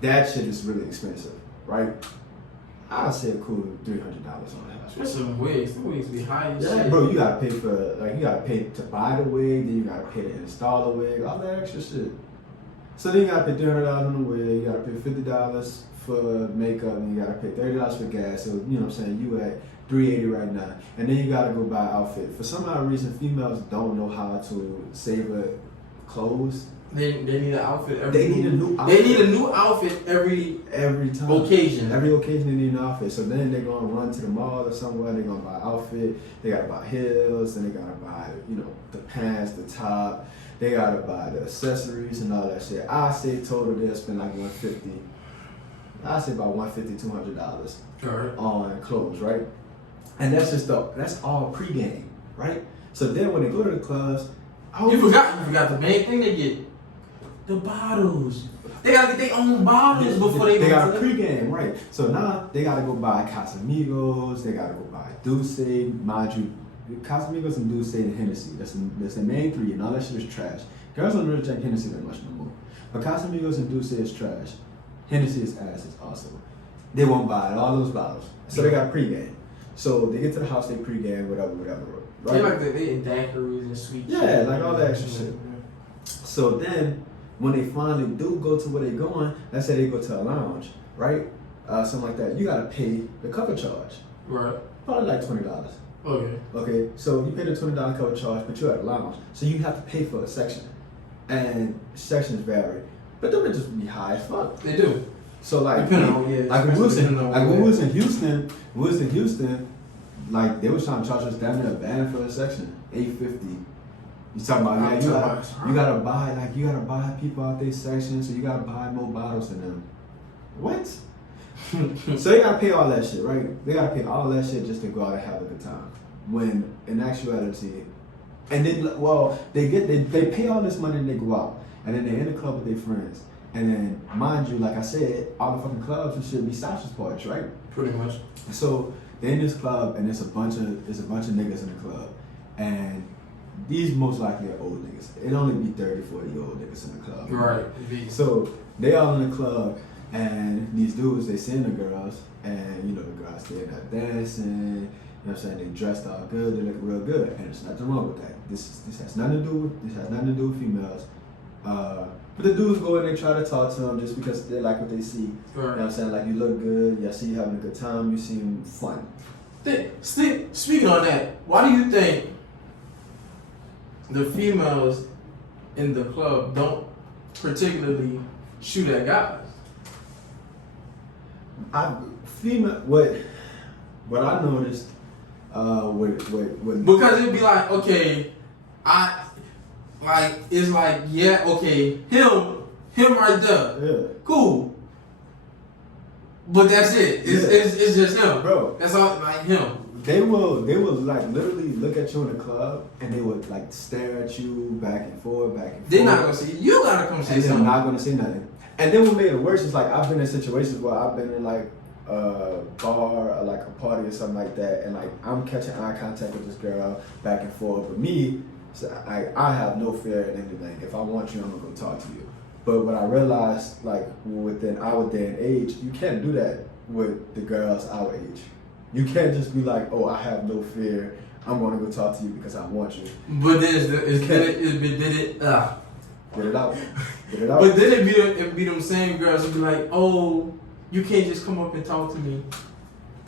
That shit is really expensive, right? I'll say a cool $300 on that. Especially some wigs. The wigs be high as Yeah, shit. bro, you gotta pay you gotta pay to buy the wig, then you gotta pay to install the wig, all that extra shit. So then you gotta pay $300 on the wig, you gotta pay $50 for makeup, and you gotta pay $30 for gas. So you know what I'm saying, you at $380 right now, and then you gotta go buy an outfit. For some odd reason, females don't know how to save up clothes. They need an outfit every. They need a new outfit. They need a new outfit every time. occasion. Every occasion they need an outfit. So then they're gonna run to the mall or somewhere. They're gonna buy an outfit. They gotta buy heels. Then they gotta buy the pants, the top. They gotta buy the accessories and all that shit. I say total they'll spend like $150. I say about $150, $200 on clothes, right? And that's all pregame, right? So then when they go to the clubs, you forgot the main thing they get. The bottles. They gotta get their own bottles before they got a pregame, right? So now they gotta go buy Casamigos, they gotta go buy Douce, mind you, Casamigos and Douce and Hennessy. That's the main three, and all that shit is trash. Girls don't really drink Hennessy that much no more. But Casamigos and Douce is trash. Hennessy is ass is awesome. They won't buy all those bottles. So they got pregame. So they get to the house, they pregame, whatever, right? They like they in daiquiris and sweet shit. Yeah, like all that extra shit. So then, when they finally do go to where they're going, let's say they go to a lounge, right? Something like that. You gotta pay the cover charge. Right. Probably like $20. Okay. Okay, so you pay the $20 cover charge, but you're at a lounge. So you have to pay for a section. And sections vary. But them just be high as fuck. They do. So like, when we was in Houston, like they was trying to charge us down there a band for a section, $850. You talking about you gotta buy people out their section, so you gotta buy more bottles than them. What? So they gotta pay all that shit, right? They gotta pay all that shit just to go out and have a good time. When in actuality, and they pay all this money and they go out, and then they in the club with their friends, and then mind you, like I said, all the fucking clubs and shit be sausage parties, right? Pretty much. So they in this club and there's a bunch of niggas in the club, and these most likely are old niggas. It only be 30, 40-year-old niggas in the club. Right. So they all in the club, and these dudes, they seeing the girls, and you know the girls they not dancing. You know what I'm saying? They dressed all good, they look real good, and there's nothing wrong with that. This has nothing to do with females. But the dudes go and they try to talk to them just because they like what they see. Right. You know what I'm saying? Like, you look good, I see you having a good time, you seem fun. Speaking on that, why do you think the females in the club don't particularly shoot at guys? What I noticed because it'd be like, okay, it's like, yeah, okay, him right there, yeah, cool, but that's it. It's just him, bro. That's all, like him. They will like literally look at you in the club and they would like stare at you back and forth. They're not gonna see you. Gotta come say something. They're not gonna say nothing. And then what made it worse is like I've been in situations where I've been in like a bar or like a party or something like that, and like I'm catching eye contact with this girl back and forth. But me, so I have no fear in anything. If I want you, I'm gonna go talk to you. But what I realized, like within our day and age, you can't do that with the girls our age. You can't just be like, oh, I have no fear, I'm gonna go talk to you because I want you. But then Get it out. But then it be them same girls who be like, oh, you can't just come up and talk to me.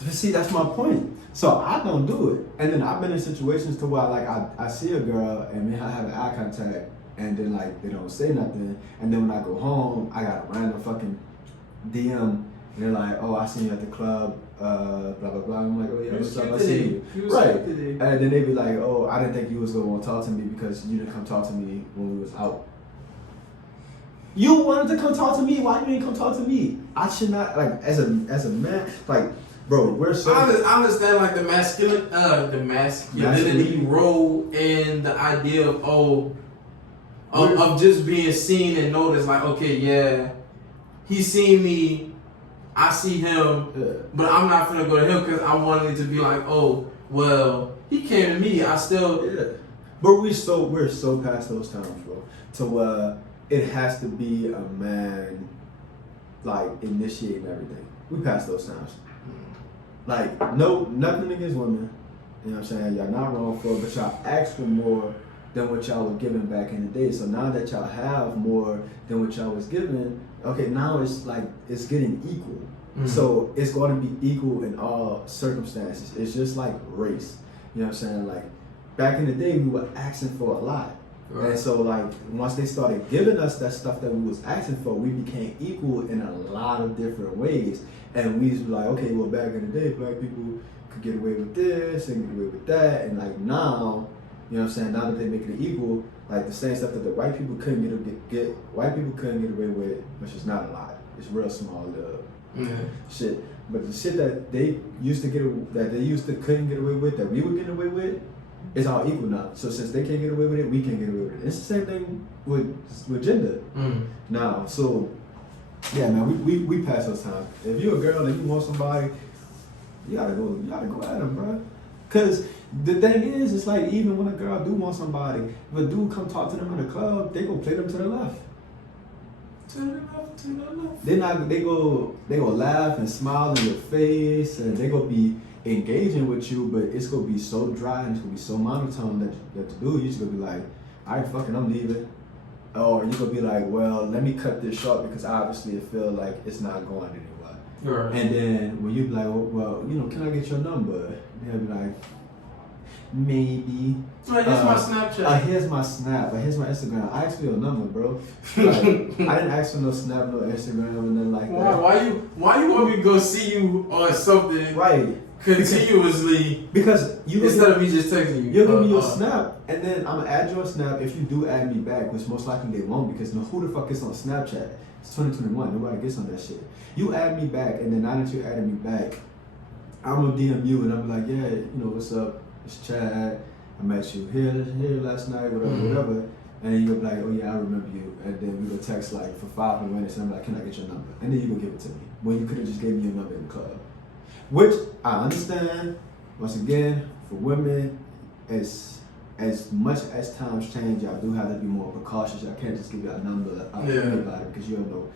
See, that's my point. So I don't do it. And then I've been in situations to where like I see a girl and me I have an eye contact and then like they don't say nothing. And then when I go home, I got a random fucking DM and they're like, oh, I seen you at the club, blah, blah, blah. I'm like, oh yeah, what's up? I see you. Right. And then they be like, oh, I didn't think you was gonna want to talk to me because you didn't come talk to me when we was out. You wanted to come talk to me. Why you didn't come talk to me? I should not, like, as a man, like, bro, we're so. I understand like the masculinity role and the idea of just being seen and noticed. Like, okay, yeah, he seen me, I see him, but I'm not gonna go to him because I wanted it to be like, oh, well, he came to me. I still. Yeah. But we're so past those times, bro. To it has to be a man, like, initiating everything. We passed those times. Like, nothing against women. You know what I'm saying? Y'all not wrong for it, but y'all ask for more than what y'all were given back in the day. So now that y'all have more than what y'all was given, okay, now it's like, it's getting equal. Mm-hmm. So it's going to be equal in all circumstances. It's just like race. You know what I'm saying? Like, back in the day, we were asking for a lot. Right. And so, like, once they started giving us that stuff that we was asking for, we became equal in a lot of different ways. And we just be like, okay, well, back in the day, black people could get away with this and get away with that. And, like, now, you know what I'm saying, now that they're making it equal, like, the same stuff that the white people couldn't get away with, which is not a lot. It's real small little shit. But the shit that they used to couldn't get away with, that we were getting away with, it's all equal now. So since they can't get away with it, we can't get away with it. It's the same thing with gender now. So yeah, man, we pass those times. If you're a girl and you want somebody, you gotta go at them, bro. Cause the thing is, it's like even when a girl do want somebody, if a dude come talk to them in the club, they go play them to the left. To the left. They go laugh and smile in your face, and they go be engaging with you, but it's gonna be so dry and it's gonna be so monotone that the dude, you just gonna be like, all right, fucking, I'm leaving. Or you gonna be like, well, let me cut this short because obviously I feel like it's not going anywhere. Right. And then when you be like, well, you know, can I get your number? They'll be like, Maybe. Like, here's my Snapchat. Here's my Snap. Here's my Instagram. I asked for your number, bro. Like, I didn't ask for no Snap, no Instagram, and then like that. Why you want me to go see you or something? Right. Continuously. Because you instead of me just texting you. You'll give me your Snap, and then I'm gonna add your Snap if you do add me back, which most likely they won't, because who the fuck is on Snapchat? It's 2021. Nobody gets on that shit. You add me back, and then now that you added me back, I'm gonna DM you, and I'm like, yeah, you know what's up? It's Chad. I met you here last night, whatever. And you'll be like, oh yeah, I remember you. And then we go text like for 5 minutes, and I'm like, can I get your number? And then you go give it to me. When you could have just gave me your number in the club. Which I understand, once again, for women, as much as times change, y'all do have to be more precautious. Y'all can't just give y'all number out to anybody because you don't know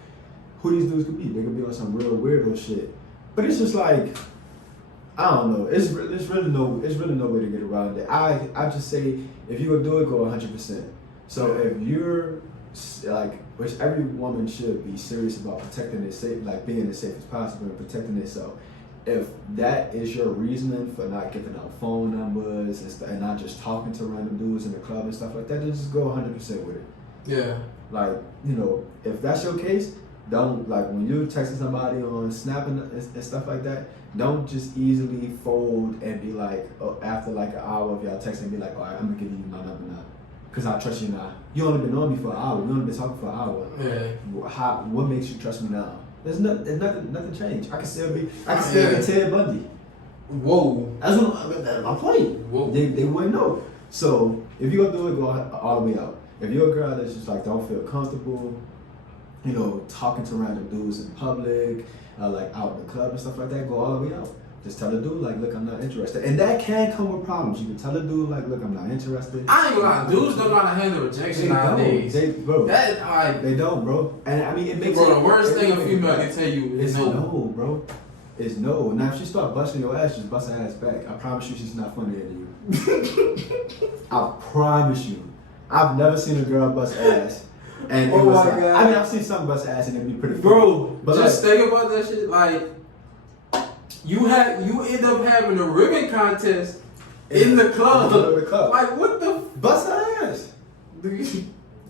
who these dudes could be. They could be on some real weirdo shit. But it's just like, I don't know. It's really no way to get around it. I just say if you gonna do it, go 100%. So if you're like, which every woman should be serious about protecting their safe, like being as safe as possible and protecting themselves. If that is your reasoning for not giving out phone numbers and not just talking to random dudes in the club and stuff like that, then just go 100% with it. Yeah. Like, you know, if that's your case, don't, like, when you're texting somebody on Snap and stuff like that, don't just easily fold and be like, after like an hour of y'all texting, be like, all right, I'm gonna give you my number now. Because I trust you now. You only been knowing me for an hour. You only been talking for an hour. Yeah. What makes you trust me now? There's nothing changed. I can still be Ted Bundy. Whoa. That's my point. Whoa. They wouldn't know. So if you're gonna do it, go all the way out. If you're a girl that's just like don't feel comfortable, you know, talking to random dudes in public, like out in the club and stuff like that, go all the way out. Just tell the dude, like, look, I'm not interested. And that can come with problems. You can tell the dude, like, look, I'm not interested. I ain't gonna lie, dudes don't know how to handle rejection nowadays. They don't, bro. And I mean, it makes the worst thing a female can tell you is no. No, bro. It's no. Now, if she start busting your ass, just bust her ass back. I promise you she's not funnier than you. I promise you. I've never seen a girl bust ass. And it was like, God. I mean, I've seen some bust ass and it'd be pretty funny. Bro, but just like, think about that shit, like, you end up having a ribbon contest in the club. Like, what the? Bust her ass.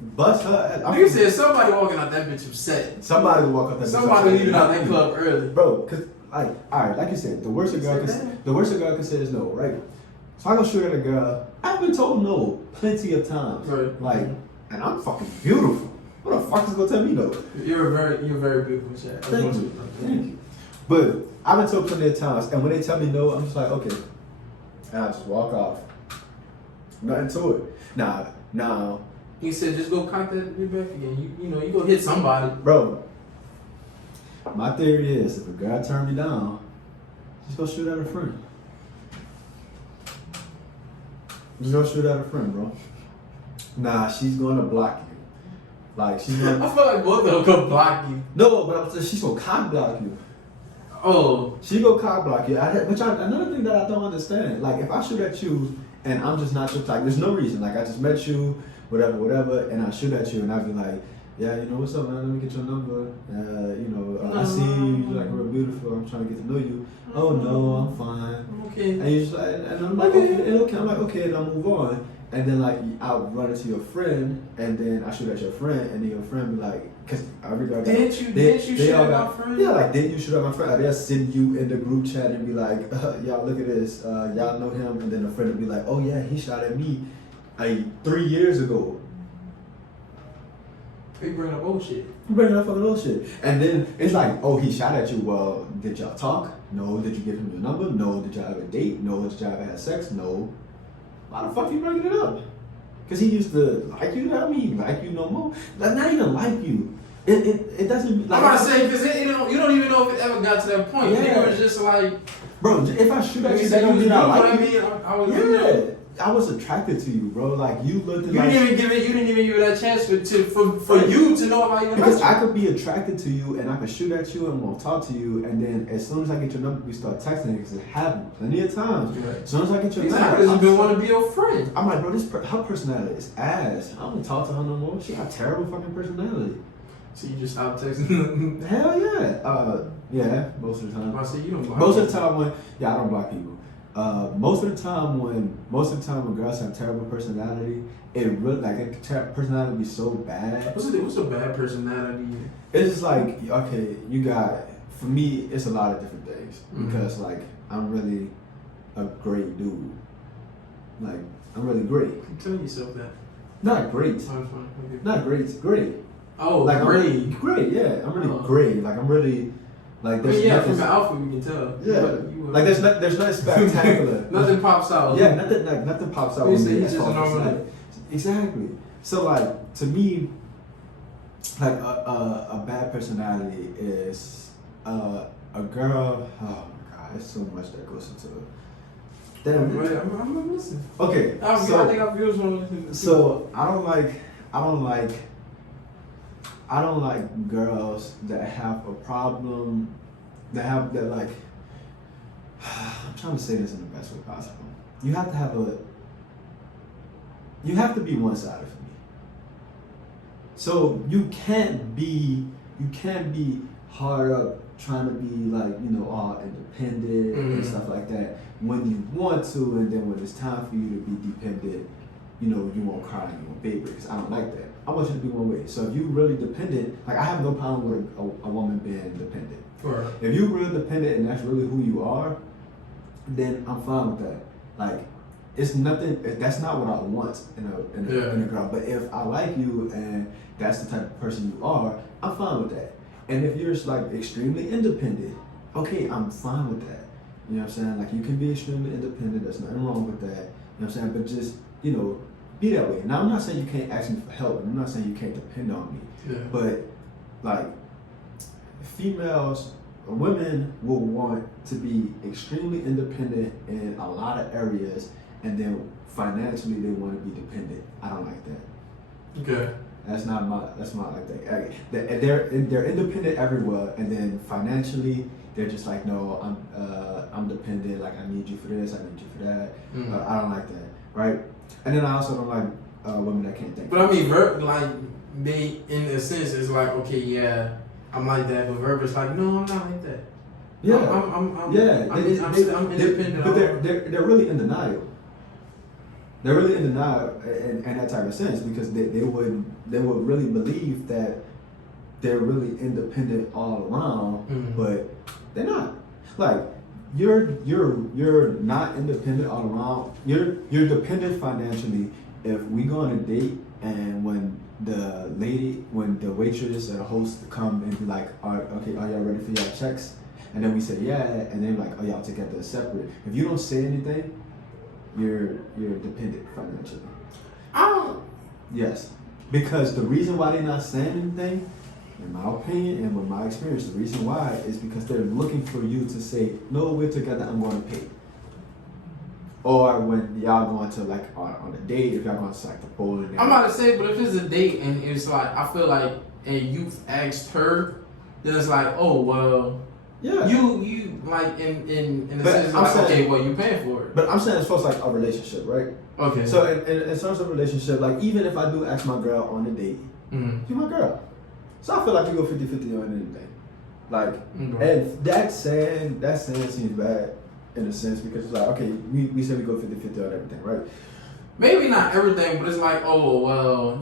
Bust her ass. You said somebody walking out that bitch upset. Somebody will walk out that bitch. Somebody leaving out that club early. Bro, cause like, alright, like you said, the worst a girl can say is no, right? So I go shoot at a girl. I've been told no plenty of times. Right. Like, and I'm fucking beautiful. What the fuck is gonna tell me no? You're very beautiful, Chad. Thank you. But I've been told plenty of times, and when they tell me no, I'm just like, okay. And I just walk off. Nothing to it. Now. He said, just go cock that bitch back again. You know, you go hit somebody. Bro, my theory is if a girl turn me down, just go shoot at her friend. Just go shoot at her friend, bro. Nah, she's gonna block you. Like, she's gonna. I feel like both of them could block you. No, but I'm saying she's gonna cock block you. Oh. She go cock block you. Another thing that I don't understand, like if I shoot at you and I'm just not your type, there's no reason. Like I just met you, whatever, and I shoot at you and I be like, yeah, you know what's up, man? Let me get your number. I see you. You're like real beautiful. I'm trying to get to know you. Oh no, I'm fine. Okay. And you just like, and I'm like, okay. I'm like, okay, and I'll move on. And then like I'll run into your friend, and then I shoot at your friend, and then your friend be like, cause every girl got, didn't you shoot at my friend? Yeah, like didn't you shoot at my friend? They'll send you in the group chat and be like, y'all look at this, y'all know him, and then the friend will be like, oh yeah, he shot at me, 3 years ago. He bringing up old shit. You bringing up fucking old shit, and then it's like, oh, he shot at you. Well, did y'all talk? No. Did you give him your number? No. Did y'all have a date? No. Did y'all ever have sex? No. Why the fuck you bringing it up? Cause he used to like you. I mean, like you no more. Like not even like you. It doesn't. Like, I'm about to say because you don't even know if it ever got to that point. Yeah. Nigga was just like, bro. If I shoot at you, that don't mean I like you. I was. Yeah. I was attracted to you, bro. Like you looked at. You didn't even give it that chance for you to know about you. Because I could be attracted to you and I could shoot at you and won't talk to you, and then as soon as I get your number, we start texting. Because it happened plenty of times. Right. As soon as I get your number, because you been want to be your friend. I'm like, bro, her personality is ass. I don't want to talk to her no more. She got terrible fucking personality. So you just stop texting? Hell yeah. Yeah, most of the time. I say you don't block most of the time I don't block people. most of the time when girls have terrible personality, it really like a personality be so bad. What's a bad personality? It's just like, okay, you got, for me, it's a lot of different things. Because, like, I'm really a great dude. Like, I'm really great. Tell yourself that. Not great. Okay. Not great, great. Oh, like, great. Great, yeah. I'm really great. Like, I'm really, like, there's from the outfit we can tell. Yeah. Like, there's nothing spectacular. Nothing pops out. Yeah, nothing pops out. You With say me he's just a normal. Exactly. So, like, to me, like a bad personality is a girl. Oh my God, there's so much that goes into it. I'm listening. Okay, I think I'm good. So I don't like girls that have a problem. That like. I'm trying to say this in the best way possible. You have to be one-sided for me. So you can't be hard up trying to be like, all independent and stuff like that when you want to, and then when it's time for you to be dependent, you won't cry and you won't baby, because I don't like that. I want you to be one way. So if you really dependent, like I have no problem with a woman being dependent. Right. If you're real dependent and that's really who you are, then I'm fine with that. Like, it's nothing. That's not what I want in a girl. But if I like you and that's the type of person you are, I'm fine with that. And if you're like extremely independent, okay, I'm fine with that. You know what I'm saying? Like, you can be extremely independent. There's nothing wrong with that. You know what I'm saying? But just be that way. Now, I'm not saying you can't ask me for help. I'm not saying you can't depend on me. Yeah. But like, women will want to be extremely independent in a lot of areas, and then financially they want to be dependent. I don't like that. Okay. That's not like that. They're independent everywhere, and then financially they're just like, no, I'm dependent. Like, I need you for this, I need you for that. I don't like that, right? And then I also don't like women that can't think. But I mean, like, they in a sense is like, okay, yeah, I'm like that, but Verba's like, no, I'm not like that. Yeah, I'm independent. But they're really in denial. They're really in denial in that type of sense, because they would really believe that they're really independent all around, but they're not. Like, you're not independent all around. You're dependent financially if we go on a date and when the waitress or the host come and be like, are y'all ready for y'all checks? And then we say yeah, and then like, oh, y'all together separate. If you don't say anything, you're dependent financially. Yes, because the reason why they're not saying anything, in my opinion and with my experience, the reason why is because they're looking for you to say, no, we're together, I'm going to pay. Or when y'all going to like on a date, if y'all going to like the bowling. I'm about to say, but if it's a date and it's like, I feel like, and you've asked her, then it's like, oh well, yeah, you like in a sense, like, okay, well, you paying for it. But I'm saying it's supposed to like a relationship, right? Okay. So in terms of relationship, like even if I do ask my girl on a date, you're my girl. So I feel like we go 50-50 on anything. Like, and that saying seems bad in a sense, because it's like, okay, we said we go 50-50 on everything, right? Maybe not everything, but it's like, oh well,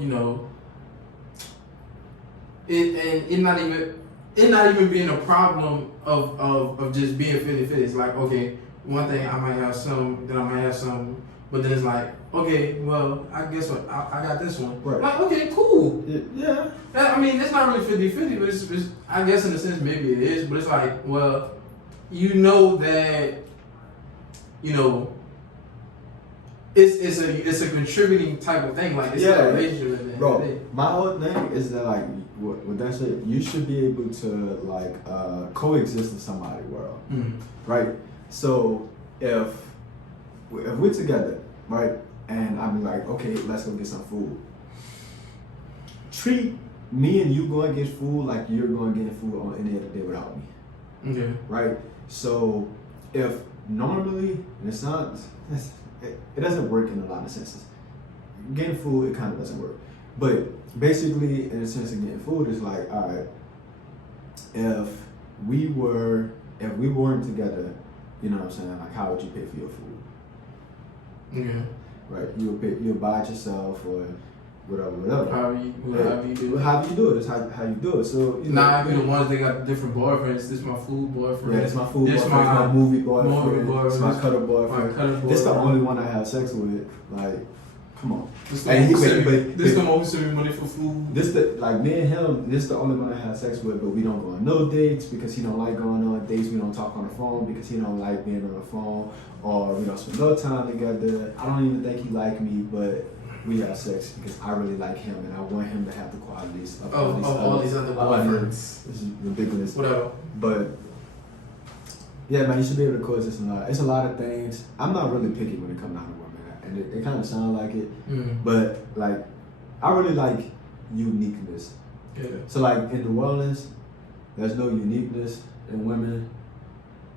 it not even being a problem of just being 50-50. It's like, okay, one thing I might have some, then I might have some, but then it's like, okay, well, I guess what I got this one. Right. Like, okay, cool. Yeah. I mean, it's not really 50-50, but it's I guess in a sense maybe it is, but it's like, well, that, it's a contributing type of thing. Like, it's a relationship. Bro, my whole thing is that, like, what that said, you should be able to like coexist in somebody's world, right? So if we're together, right, and I'm like, okay, let's go get some food. Treat me and you going to get food like you're going to get food on any other day without me. Okay. Right? So if normally, and it's not, it doesn't work in a lot of senses. Getting food, it kind of doesn't work. But basically, in the sense of getting food, it's like, all right, if we weren't together, You know what I'm saying? Like, how would you pay for your food? Yeah. Right? You'll buy it yourself or whatever. However you do it. However you do it is how you do it. So you know, I be the ones that got different boyfriends. This my food boyfriend. Yeah, this my food this boyfriend. my This my movie boyfriend. boyfriend. This my cuddle boyfriend. This the only one I have sex with. Like, come on. This And he this the one who send me money for food. This the like me and him. This the only one I have sex with, but we don't go on no dates because he don't like going on dates. We don't talk on the phone because he don't like being on the phone, or we don't spend no time together. I don't even think he like me, but we have sex because I really like him and I want him to have the qualities of all these other boyfriends. This is ridiculous. Whatever. But yeah, man, you should be able to coexist in a lot. It's a lot of things. I'm not really picky when it comes down to women, and it kind of sounds like it, but like I really like uniqueness. Yeah. So like in New Orleans, there's no uniqueness in women.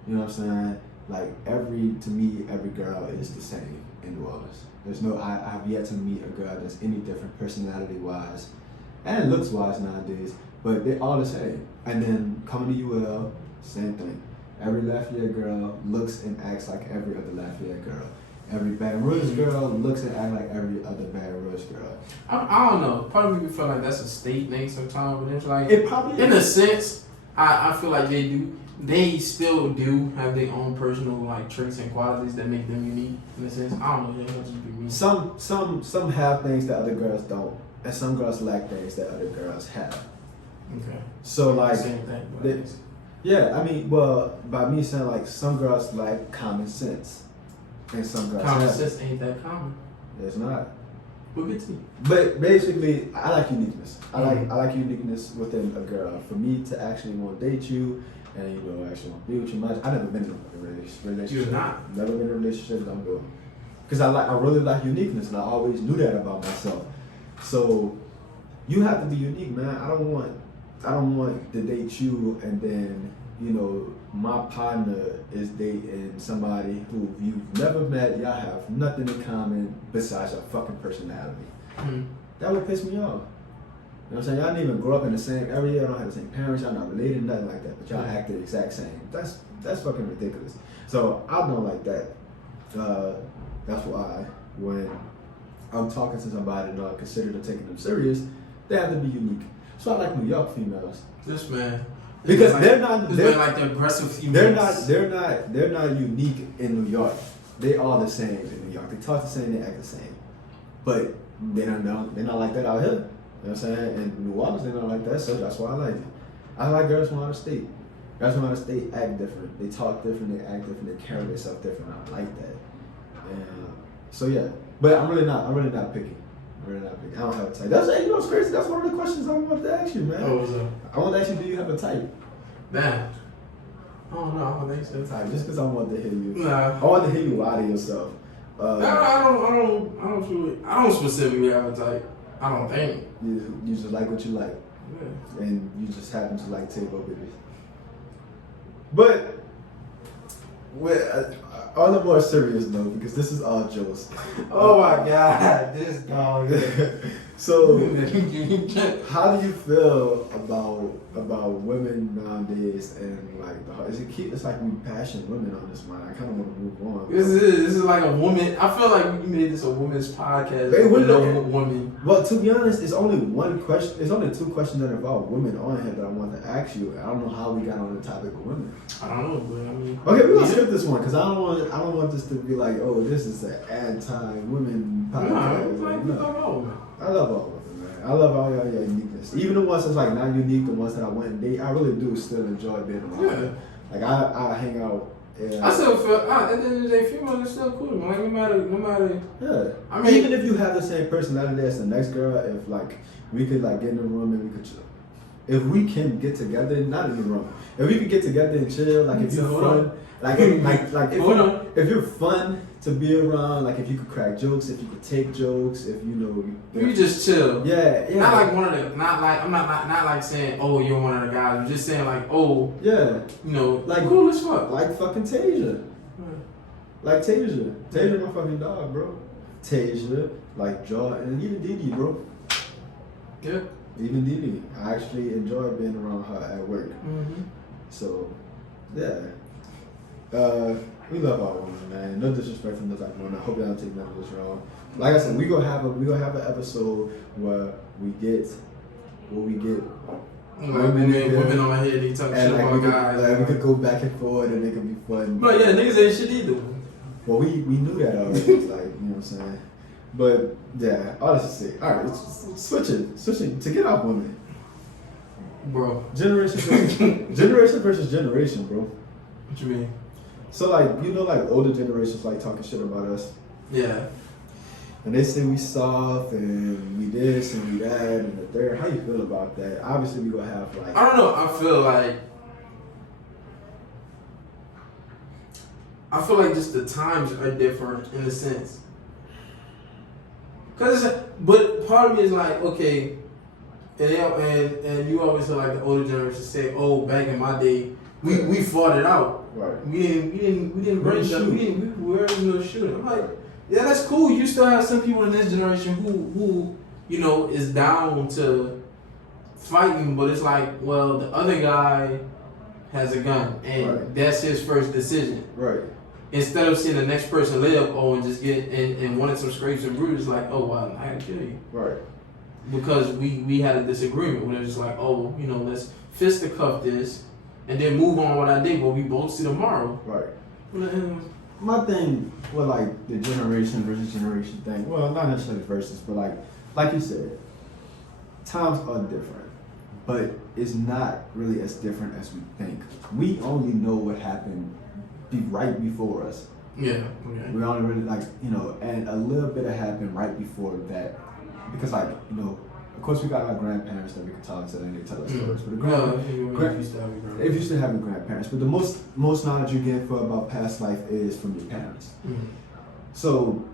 You know what I'm saying? Like to me, every girl is the same in New Orleans. There's no, I have yet to meet a girl that's any different personality-wise and looks-wise nowadays, but they're all the same. And then coming to UL, same thing. Every Lafayette girl looks and acts like every other Lafayette girl. Every Baton Rouge girl looks and acts like every other Baton Rouge girl. I don't know. Part of me feel like that's a state thing sometimes, but it's like it probably in a sense, I feel like they do. They still do have their own personal like traits and qualities that make them unique. In a sense, I don't know. That just be me. Some have things that other girls don't, and some girls lack things that other girls have. Okay. So like, same thing. Yeah, I mean, well, by me saying like some girls lack common sense, and some girls common have sense ain't that common. It's not. We'll get to you. But basically, I like uniqueness. I like uniqueness within a girl. For me to actually want to date you, and you know, actually want to be with you much. I've never been in a relationship. You're not. Never been in a relationship. Don't do it. Because I really like uniqueness, and I always knew that about myself. So you have to be unique, man. I don't want to date you, and then you know my partner is dating somebody who you've never met. Y'all have nothing in common besides your fucking personality. That would piss me off. You know what I'm saying? Y'all didn't even grow up in the same area. Y'all don't have the same parents. Y'all not related, nothing like that. But y'all act the exact same. That's fucking ridiculous. So I don't like that. That's why when I'm talking to somebody and I consider taking them serious, they have to be unique. So I like New York females. This man. Because like, they're like the aggressive females. They're not unique in New York. They all the same in New York. They talk the same, they act the same. But they're not like that out here. You know what I'm saying? In New Orleans, they're not like that, so that's why I like it. I like girls from out of state. Girls from out of state act different. They talk different, they act different, they carry themselves different. I like that. And so yeah. But I'm really not picky. I don't have a type. That's what's crazy. That's one of the questions I wanted to ask you, man. Oh, what's up? I want to ask you, do you have a type? Damn. I don't know. I don't think so. Type, just because I wanted to hear you. Nah. I wanted to hear you lie to yourself. I don't specifically have a type. I don't think. You just like what you like. Yeah. And you just happen to like table babies. But on the more serious note, because this is all jokes. Oh my God, this dog. So, how do you feel about women nowadays and like it's like we bashing women on this one. I kind of want to move on. This is like a woman. I feel like you made this a woman's podcast. No woman. Well, to be honest, it's only one question. It's only two questions that involve women on here that I want to ask you. I don't know how we got on the topic of women. I don't know, but I mean. Okay, we're gonna skip this one because I don't want this to be like, oh, this is an anti-women podcast. No. I love all of them, man. I love all your uniqueness. Even the ones that's like not unique, the ones that I went and date, I really do still enjoy being around. Yeah. Like I hang out. Yeah. I still feel at the end of the day, females are still cool. Like no matter. Yeah. I mean, even if you have the same personality as the next girl, if like we could like get in the room and we could chill. If we can get together, not in the room. If we could get together and chill, like if you're fun, if you're fun to be around, like if you could crack jokes, if you could take jokes, if you know, you just chill. Yeah. Not like one of the, not like I'm not like saying, oh, you're one of the guys. I'm just saying like, oh, yeah, you know, like cool as fuck. Like fucking Tasia. Like Tasia. Tasia my fucking dog, bro. Tasia, like Jordan, and even Didi, bro. Yeah. Even Didi. I actually enjoy being around her at work. Mm-hmm. So, yeah. We love our women, man. No disrespect from the type of women. I hope y'all don't take none of this wrong. Like I said, we gonna have an episode where we get like women on my head, they talk shit like about guys. Like we could go back and forth and it could be fun. But yeah, niggas ain't shit either. Well, we knew that already. Like, you know what I'm saying? But yeah, all this is sick. All right, let's switching to get off women. Bro. Generation versus generation, bro. What you mean? So like, you know, like older generations like talking shit about us. Yeah. And they say we soft and we this and we that and the third. How you feel about that? Obviously, we gonna have like. I don't know. I feel like just the times are different in a sense. But part of me is like, okay, and you always hear like the older generation say, oh, back in my day, we fought it out. Right. We didn't break shit. We were no shooting. I'm like, yeah, that's cool. You still have some people in this generation who you know is down to fighting, but it's like, well, the other guy has a gun and that's his first decision. Right. Instead of seeing the next person live, and just get and wanted some scrapes and bruises, like, oh well, I gotta kill you. Right. Because we had a disagreement when it was just like, oh, you know, let's fisticuff this and then move on what I did, but we both see tomorrow. Right. My thing with like the generation versus generation thing, well, not necessarily versus, but like you said, times are different, but it's not really as different as we think. We only know what happened right before us. Yeah. Okay. We only really and a little bit of happened right before that, because of course we got our grandparents that we can talk to and they tell us stories. But if you still having grandparents, but the most knowledge you get about past life is from your parents. So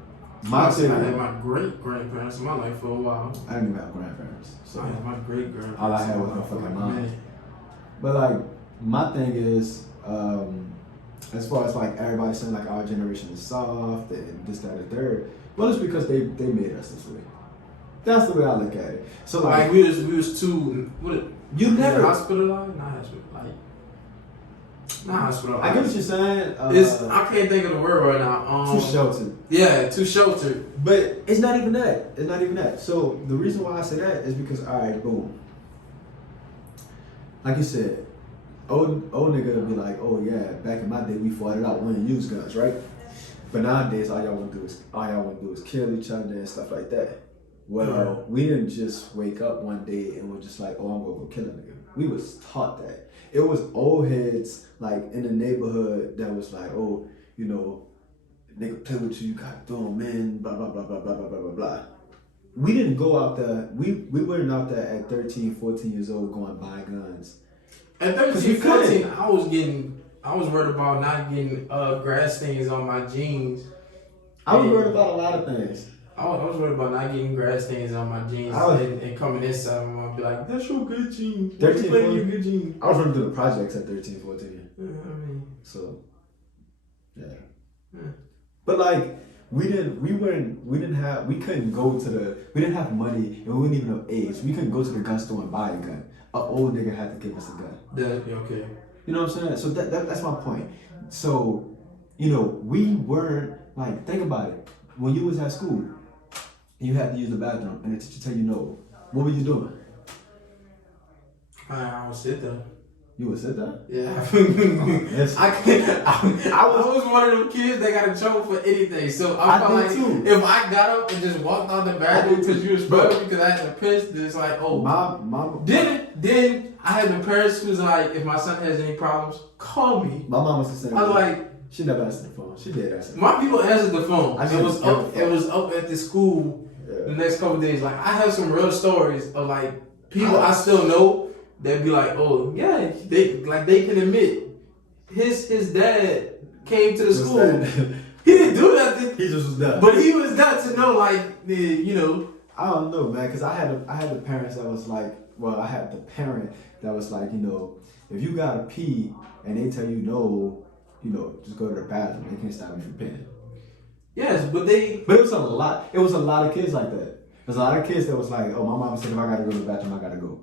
I had my great grandparents in my life for a while. I didn't even have grandparents. So I had my great grandparents. All I had was my fucking mom. But like my thing is, as far as like everybody saying like our generation is soft and this, that, and third, well, it's because they made us this way. That's the way I look at it. So like we was too. You never hospitalized, not hospitalized. I get what you're saying. I can't think of the word right now. Too sheltered. Yeah, too sheltered. But it's not even that. So the reason why I say that is because boom. Like you said, old nigga would be like, oh yeah, back in my day we fought it out, we didn't use guns, right? But nowadays all y'all want to do is kill each other and stuff like that. Well, we didn't just wake up one day and we're just like, oh, I'm gonna go kill a nigga. We was taught that. It was old heads like in the neighborhood that was like, oh, you know, nigga play with you gotta throw him in, blah blah blah blah blah blah blah blah blah. We didn't go out there. We weren't out there at 13, 14 years old going buy guns. At 13, 14, I was worried about not getting grass stains on my jeans. I was worried about a lot of things. I was worried about not getting grass stains on my jeans and coming inside and I'd be like, that's your good jeans. 13, 14, your good jeans. I was running through the projects at 13, 14. Yeah, I mean. So, yeah. But like, we couldn't go to we didn't have money and we weren't even of age. We couldn't go to the gun store and buy a gun. An old nigga had to give us a gun. Okay. You know what I'm saying? So that's my point. So, we weren't like, think about it. When you was at school, you had to use the bathroom, and the teacher tell you no. What were you doing? I would sit there. You would sit there? Yeah. I was one of them kids that got in trouble for anything. So I felt like too. If I got up and just walked out the bathroom because you was struggling because I had to piss, then it's like, oh. Mom. Then I had the parents who's like, if my son has any problems, call me. My mom was the same. I was like, she never answered the phone. She did answer. My people answered the phone. It was up at the school the next couple of days. Like I have some real stories of like people I still know that be like, oh yeah, they can admit his dad came to the school. He didn't do nothing. He just was there. But he was there to know I don't know, man, because I had the parents that was like, well, I had the parent that was like, if you gotta pee and they tell you no, just go to the bathroom. They can't stop me from peeing. Yes, but it was a lot. It was a lot of kids like that. There's a lot of kids that was like, oh, my mama said if I gotta go to the bathroom, I gotta go.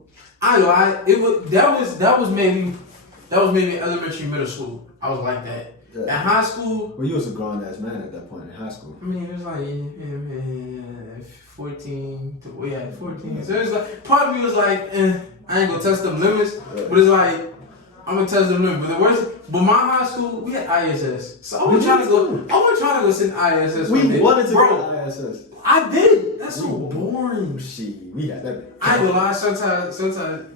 That was maybe elementary, middle school. I was like that. Yeah. At high school, well, you was a grown ass man at that point in high school. I mean, it was like 14 to 14. So it's like part of me was like, I ain't gonna test them limits, but it's like I'm gonna test them limits. But the worst, but my high school we had ISS, so I was trying to go sit in ISS. We wanted to go to ISS. I did. That's so boring. Shit, we got that. I ain't gonna lie. Sometimes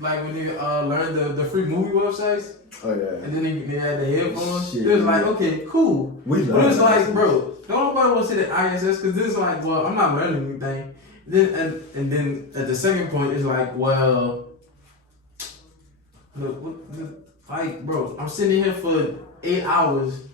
like when you learn the free movie websites. Oh yeah. And then they had the headphones. Shit, it was like, okay, cool. But it was like, bro, nobody wants to sit at ISS because this is like, well, I'm not learning anything. Then and then at the second point, it's like, well, look, like, bro, I'm sitting here for 8 hours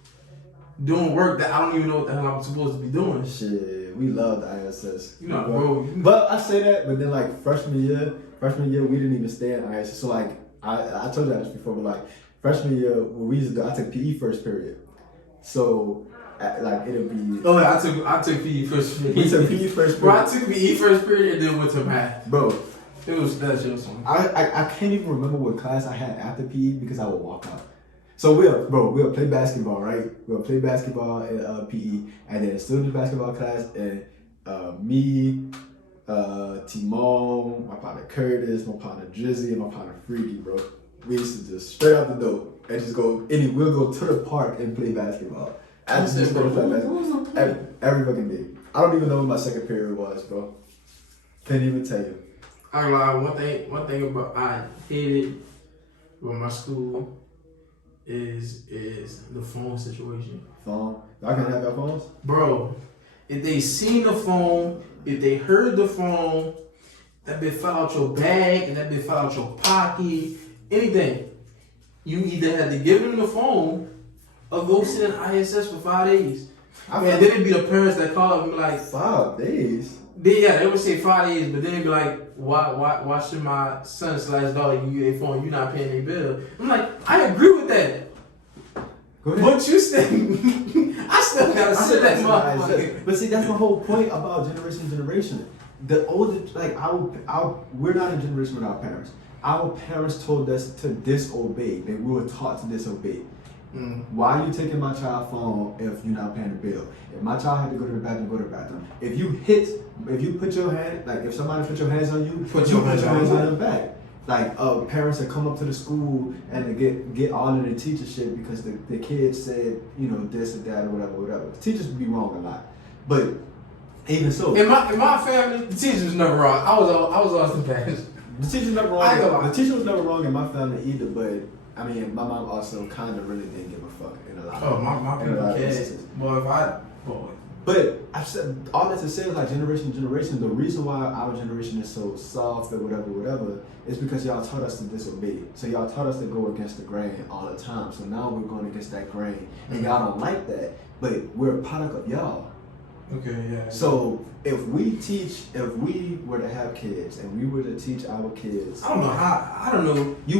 doing work that I don't even know what the hell I'm supposed to be doing. Shit, we loved ISS. You know, bro. But I say that, but then like freshman year, we didn't even stay in ISS. So like, I told you that just before, but like freshman year, when we used to go, I took PE first period. So like it'll be. Oh, yeah, I took PE first period. We took PE first period. Bro, I took PE first period and then went to math. Bro. That shit was something. I can't even remember what class I had after PE because I would walk out. So we'll play basketball, right? We'll play basketball at PE, and then student basketball class, and me, Timon, my partner Curtis, my partner Drizzy, and my partner Freaky, bro. We used to just straight out the door and just go. We'll go to the park and play basketball. Every fucking day. I don't even know what my second period was, bro. Can't even tell you. I lie. One thing about I hated with my school is the phone situation. Phone? Y'all can have your phones? Bro, if they seen the phone, if they heard the phone, that bitch fell out your bag and that bitch fell out your pocket, anything. You either had to give them the phone or go sit in ISS for 5 days. And then it'd be the parents that call and be like, 5 days? They would say 5 days, but then they'd be like, why should my son/daughter give you their phone? You not paying their bill. I'm like, I agree with that. But you still, I still gotta sit that motherfucker. But see, that's the whole point about generation. The older, like, we're not a generation with our parents. Our parents told us to disobey. That we were taught to disobey. Why are you taking my child's phone if you're not paying the bill? If my child had to go to the bathroom, go to the bathroom. If you put your hand, like if somebody put your hands on you, put your hands on them back. Like parents that come up to the school and they get all of the teacher shit because the kids said, you know, this or that or whatever. The teachers be wrong a lot. But even so. In my family, the teacher was never wrong. I was always the best. The teacher's never wrong. The teacher was never wrong in my family either, but I mean, my mom also kind of really didn't give a fuck in a lot of my people cares. But I've said all that to say is like generation to generation. The reason why our generation is so soft or whatever, is because y'all taught us to disobey. So y'all taught us to go against the grain all the time. So now we're going against that grain, and y'all don't like that. But we're a product of y'all. Okay, yeah. So if we were to have kids and we were to teach our kids, I don't know how. I don't know. I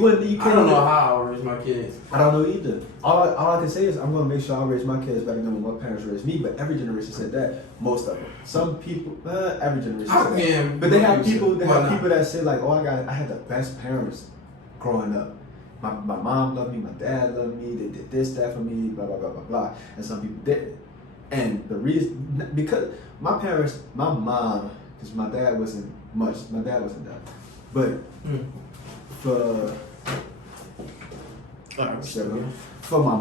don't know how I raise my kids. I don't know either. All I can say is I'm gonna make sure I raise my kids better than what my parents raised me. But every generation said that. Most of them. Some people, every generation said that. But they have people. People that say like, oh, I had the best parents growing up. My mom loved me. My dad loved me. They did this, that for me. Blah blah blah blah blah. And some people didn't. And the reason, because my mom, because my dad wasn't that. But for my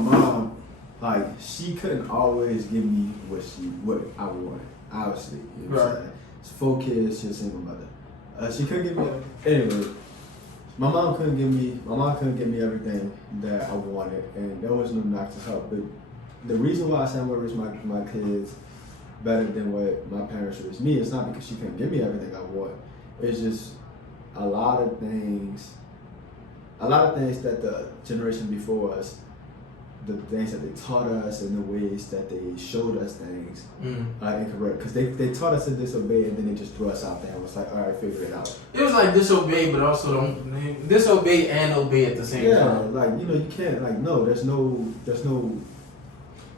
mom, like she couldn't always give me what I wanted. Obviously, you know what I'm saying? It's 4 kids, she's a single mother. She couldn't give me anyway. My mom couldn't give me everything that I wanted, and there was no knock to her. But the reason why I say I'm gonna raise my kids better than what my parents raised me, it's not because she couldn't give me everything I want. It's just a lot of things that the generation before us, the things that they taught us and the ways that they showed us things are incorrect. Because they taught us to disobey and then they just threw us out there and was like, all right, figure it out. It was like disobey, but also don't disobey and obey at the same time. Yeah, like, you know, you can't, like, no, there's no,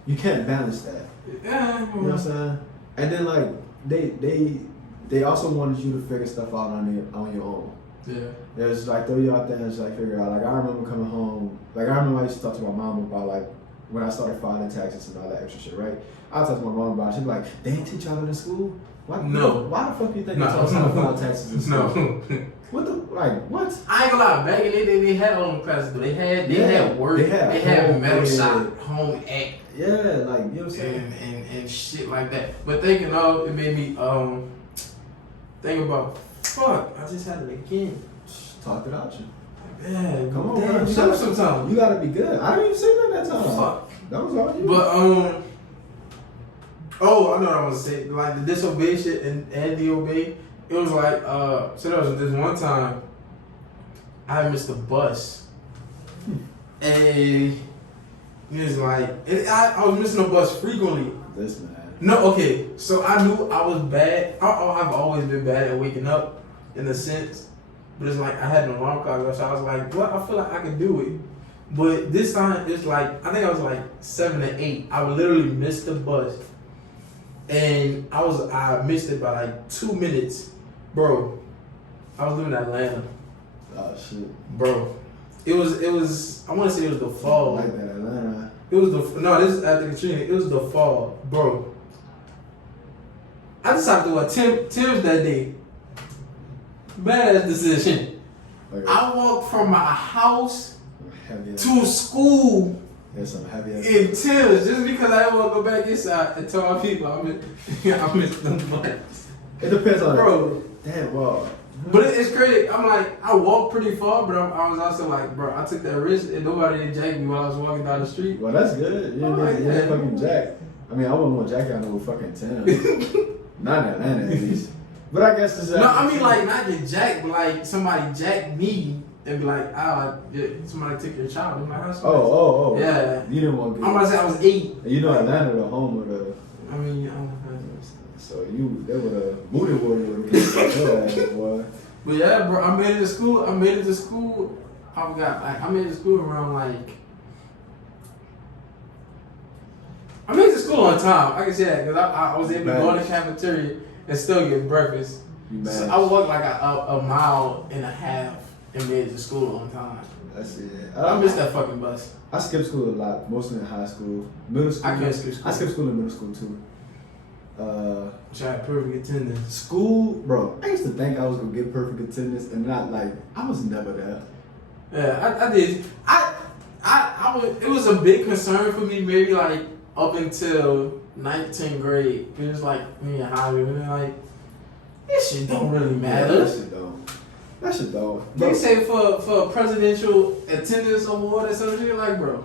you can't balance that. Yeah. You know what I'm saying? And then, like, they also wanted you to figure stuff out on your own. Yeah. It was like, throw you out there and just, like, figure it out. Like, I remember coming home Like I remember I used to talk to my mom about like when I started filing taxes and all that extra shit, right? I talk to my mom about it. She'd be like, they ain't teach y'all in school? Why, No. Why the fuck do you think No. they taught us how to file taxes in school? No. What the, like, what? I ain't gonna lie, back in the day, they had own classes, but they had work, they had metal shop, home ec. Yeah, like, you know what I'm saying? And shit like that. But thinking of, it made me think about, fuck, I just had it again. Talked it out you. Man, Come on, damn, man. shut up sometime. You gotta be good. I didn't even say that time. Fuck. That was all you. But oh, I know what I was gonna say. Like the disobey shit and the obey. It was like so there was this one time I missed the bus. And it was like I was missing the bus frequently. This man. No, okay. So I knew I was bad. I've always been bad at waking up in a sense. But it's like I had an alarm clock, so I was like, well, I feel like I could do it. But this time it's like I think I was like 7 or 8. I would literally miss the bus. And I missed it by like 2 minutes. Bro, I was living in Atlanta. Oh shit. Bro. It was I wanna say it was the fall. Like that Atlanta. It was this is after Katrina. It was the fall. Bro. I decided to do a Tim's that day. Badass decision. Okay. I walked from my house Heavy to school There's some heavy in Tim's just because I didn't want to go back inside and tell my people I missed them butts. It depends on Bro. Damn, well. But it's crazy. I'm like, I walked pretty far, but I was also like, bro, I took that risk and nobody didn't jack me while I was walking down the street. Well, that's good. You didn't fucking jack. I mean, I wouldn't want Jack out no fucking 10. Not in Atlanta, at least. But I guess it's No, I mean like not get jacked, but like somebody jacked me and be like, somebody took your child. I'm like, that's oh. Yeah. You didn't want to I'm about to say I was 8. And you know Atlanta, the home of the. I mean, So they would have booty warrior would have your ass, boy. But yeah, bro, I made it to school. I made it to school. I forgot. Like, I made it to school around like. I made it to school on time. I can say that because I was able to go in the cafeteria and still get breakfast. So I walked like a mile and a half and made it to school on time. That's it. I missed that fucking bus. I skipped school a lot, mostly in high school. Middle school. I couldn't skip school. I skipped school in middle school too. Which I had perfect attendance. School, bro. I used to think I was gonna get perfect attendance, and not like I was never there. Yeah, I did. I was. It was a big concern for me, maybe like up until 19th grade. It was like me and Holly, and like this shit don't really matter. Yeah, that shit don't. That shit don't. They say for a presidential attendance award or some shit, like bro,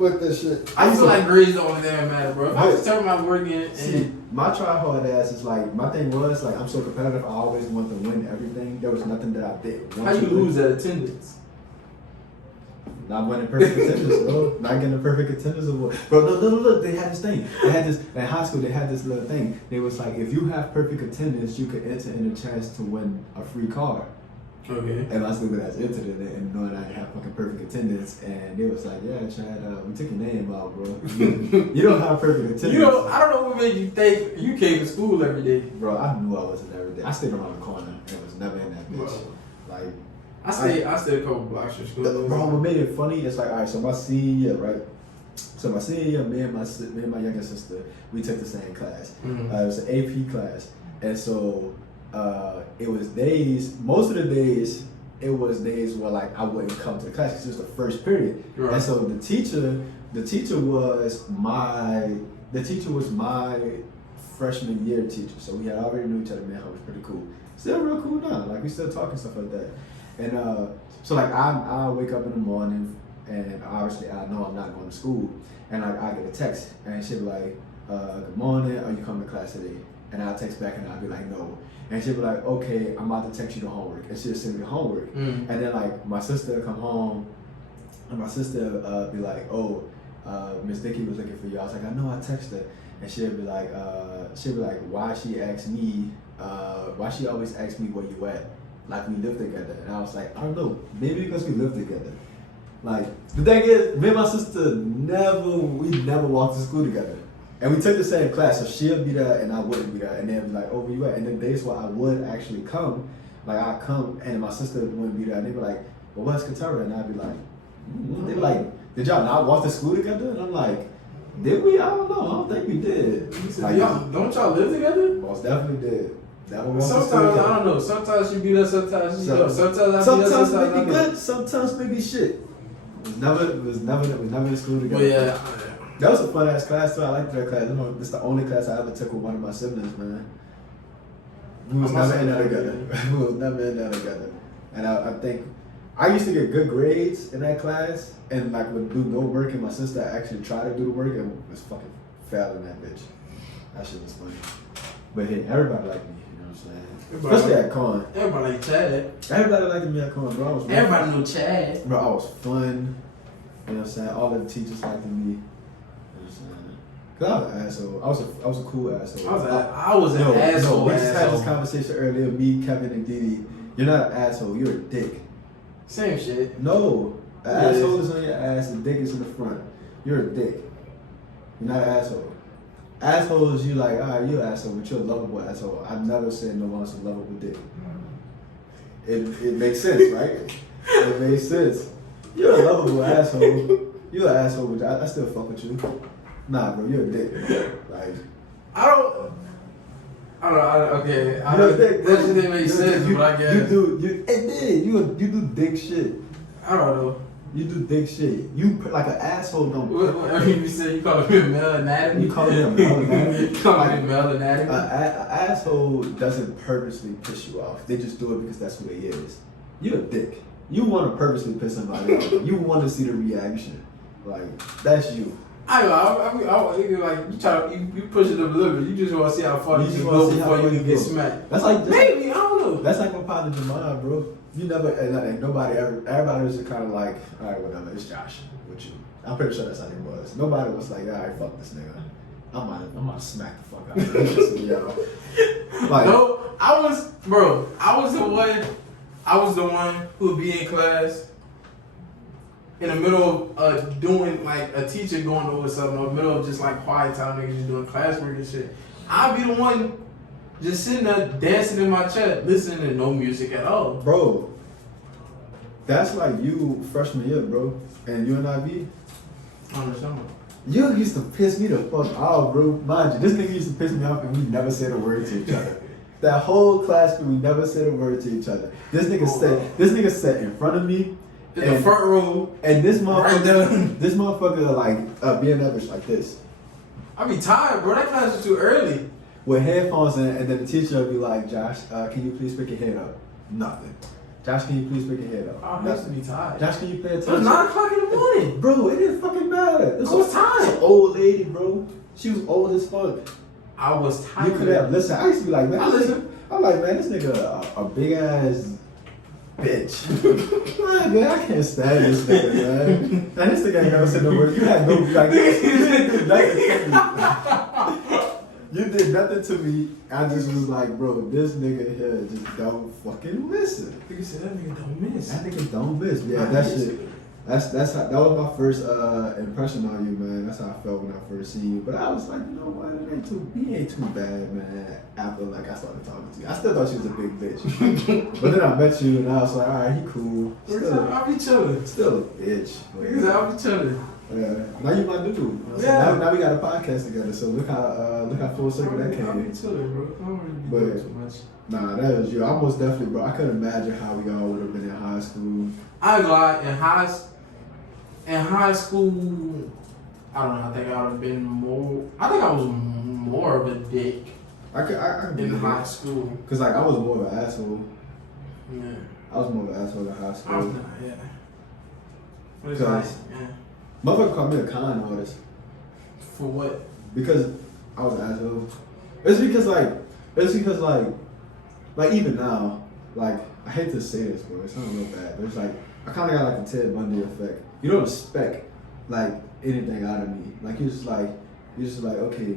fuck that shit. I feel like grades don't really matter, bro. If I just turn my work in and my try hard ass is like my thing was like I'm so competitive. I always want to win everything. There was nothing that I did. How you lose that attendance? Not winning perfect attendance, bro. Not getting a perfect attendance award. Bro, look, they had this thing. They had this, in high school, they had this little thing. They was like, if you have perfect attendance, you could enter in a chance to win a free car. Okay. And my stupid ass entered it and knowing I have fucking perfect attendance. And they was like, yeah, Chad, we took your name out, bro. You don't have perfect attendance. You know, I don't know what made you think you came to school every day. Bro, I knew I wasn't every day. I stayed around the corner and was never in that bitch. Bro. Like, I stayed a couple blocks from school. Bro, what made it funny is like, all right, so my senior year, right? So my senior year, me and my younger sister, we took the same class. Mm-hmm. It was an AP class, and so it was days. Most of the days, it was days where like I wouldn't come to the class because it was the first period. Right. And so the teacher was my freshman year teacher. So we had already knew each other, man. It was pretty cool. Still real cool now. Like we still talking stuff like that. And so like I wake up in the morning and obviously I know I'm not going to school, and like I get a text and she'll be like, good morning, are you coming to class today? And I'll text back and I'll be like, no. And she'll be like, okay, I'm about to text you the homework. And she'll send me the homework. Mm. And then like my sister will come home and my sister be like, oh, Miss Dickey was looking for you. I was like, I know, I texted her. And she'll be like, why she always asks me where you at? Like we live together. And I was like, I don't know, maybe because we live together. Like the thing is, me and my sister never walked to school together. And we took the same class, so she'll be there and I wouldn't be there. And then be like, oh, where you at? And then days where I would actually come, like I come and my sister wouldn't be there. And they'd be like, well, where's Katara? And I'd be like, They like, did y'all not walk to school together? And I'm like, did we? I don't know. I don't think we did. He said, Like, don't y'all live together? Most definitely did. Sometimes I don't know. Sometimes she beat us. Sometimes she don't. Sometimes I beat us. Sometimes Sometimes maybe I good. Sometimes maybe shit. We was never in school together. But yeah. That was a fun ass class too. I liked that class. It's the only class I ever took with one of my siblings, man. We was never in that together. We was never in that together. And I think I used to get good grades in that class, and like would do no work, and my sister actually tried to do the work and was fucking failing that bitch. That shit was funny. But hey, everybody liked me. You know what I'm saying? Especially at Con. Everybody like Chad. Everybody liked me at Con, bro. Everybody knew Chad. Bro, I was fun. You know what I'm saying? All the teachers liked me. Cause I was an asshole. I was a cool asshole. I was an asshole. We just had this conversation earlier. Me, Kevin, and Didi. You're not an asshole. You're a dick. Same shit. No, an asshole is on your ass. And dick is in the front. You're a dick. You're not an asshole. Asshole is you like, alright, you're an asshole, but you're a lovable asshole. I've never said no one's a lovable dick. It makes sense, right? It makes sense. You're a lovable asshole. You're an asshole, but I still fuck with you. Nah, bro, you're a dick. Like, I don't. Okay. You're a dick, bro. That shit didn't make sense, but I guess. It did. You do dick shit. I don't know. You do dick shit. You like an asshole don't. I mean, you said you call him male anatomy. You call him male anatomy. You call him male anatomy. An asshole doesn't purposely piss you off. They just do it because that's who they is. You're a dick. You want to purposely piss somebody off. You want to see the reaction. Like, that's you. I like you push it up a little bit. You just want to see how far you can go before you can get smacked. That's like maybe I don't know. That's like my partner Jamal, bro. You never and nobody ever. Everybody was just kind of like, all right, whatever. It's Josh with you. I'm pretty sure that's how it was. Nobody was like, all right, fuck this nigga. I'm gonna smack the fuck out of him. Like, no, I was the one who would be in class. In the middle of doing, like, a teacher going over something, or in the middle of just, like, quiet time, niggas just doing classwork and shit, I'd be the one just sitting there dancing in my chair, listening to no music at all. Bro, that's like you freshman year, bro, and you and I be. I understand. You used to piss me the fuck off, bro. Mind you, this nigga used to piss me off and we never said a word to each other. That whole class, we never said a word to each other. This nigga sat in front of me. In the front row, and this motherfucker like being average like this. I be tired, bro. That class is too early. With headphones in, and then the teacher would be like, Josh, can you please pick your head up? Nothing. Josh, can you please pick your head up? I used to be tired. Josh, can you pay attention? It was 9 o'clock in the morning. Bro, it didn't fucking matter. I was tired. An old lady, bro. She was old as fuck. I was tired. You could have listened. I used to be like, man, I'm like, man, this nigga a big ass bitch. Man, I can't stand this nigga, man. Man, this nigga ain't never said no words. You had no, like, you did nothing to me. You did nothing to me. I just was like, bro, this nigga here just don't fucking listen. Nigga said that nigga don't miss. That nigga don't miss. Yeah, that shit. That was my first impression on you, man. That's how I felt when I first seen you. But I was like, you know what? He ain't too bad, man. After like I started talking to you, I still thought she was a big bitch. But then I met you and I was like, all right, he cool. I'll be chilling. Still a bitch. I'll be chilling. Yeah. Now you my dude. Yeah. Now we got a podcast together. So look how full circle that came. I'll be chilling, bro. I don't really be doing too much. Nah, that was you. I most definitely, bro. I couldn't imagine how we all would have been in high school. I ain't gonna lie, in high school, I don't know, I think I would have been more, I think I was more of a dick I could in high school. Cause like I was more of an asshole. Yeah. I was more of an asshole in high school. I was not, yeah. But it's like, yeah. Motherfucker called me a con artist. For what? Because I was an asshole. It's because like even now, like I hate to say this, bro. It sounds real bad, but it's like I kind of got like a Ted Bundy effect. You don't expect like anything out of me. Like you're just like okay,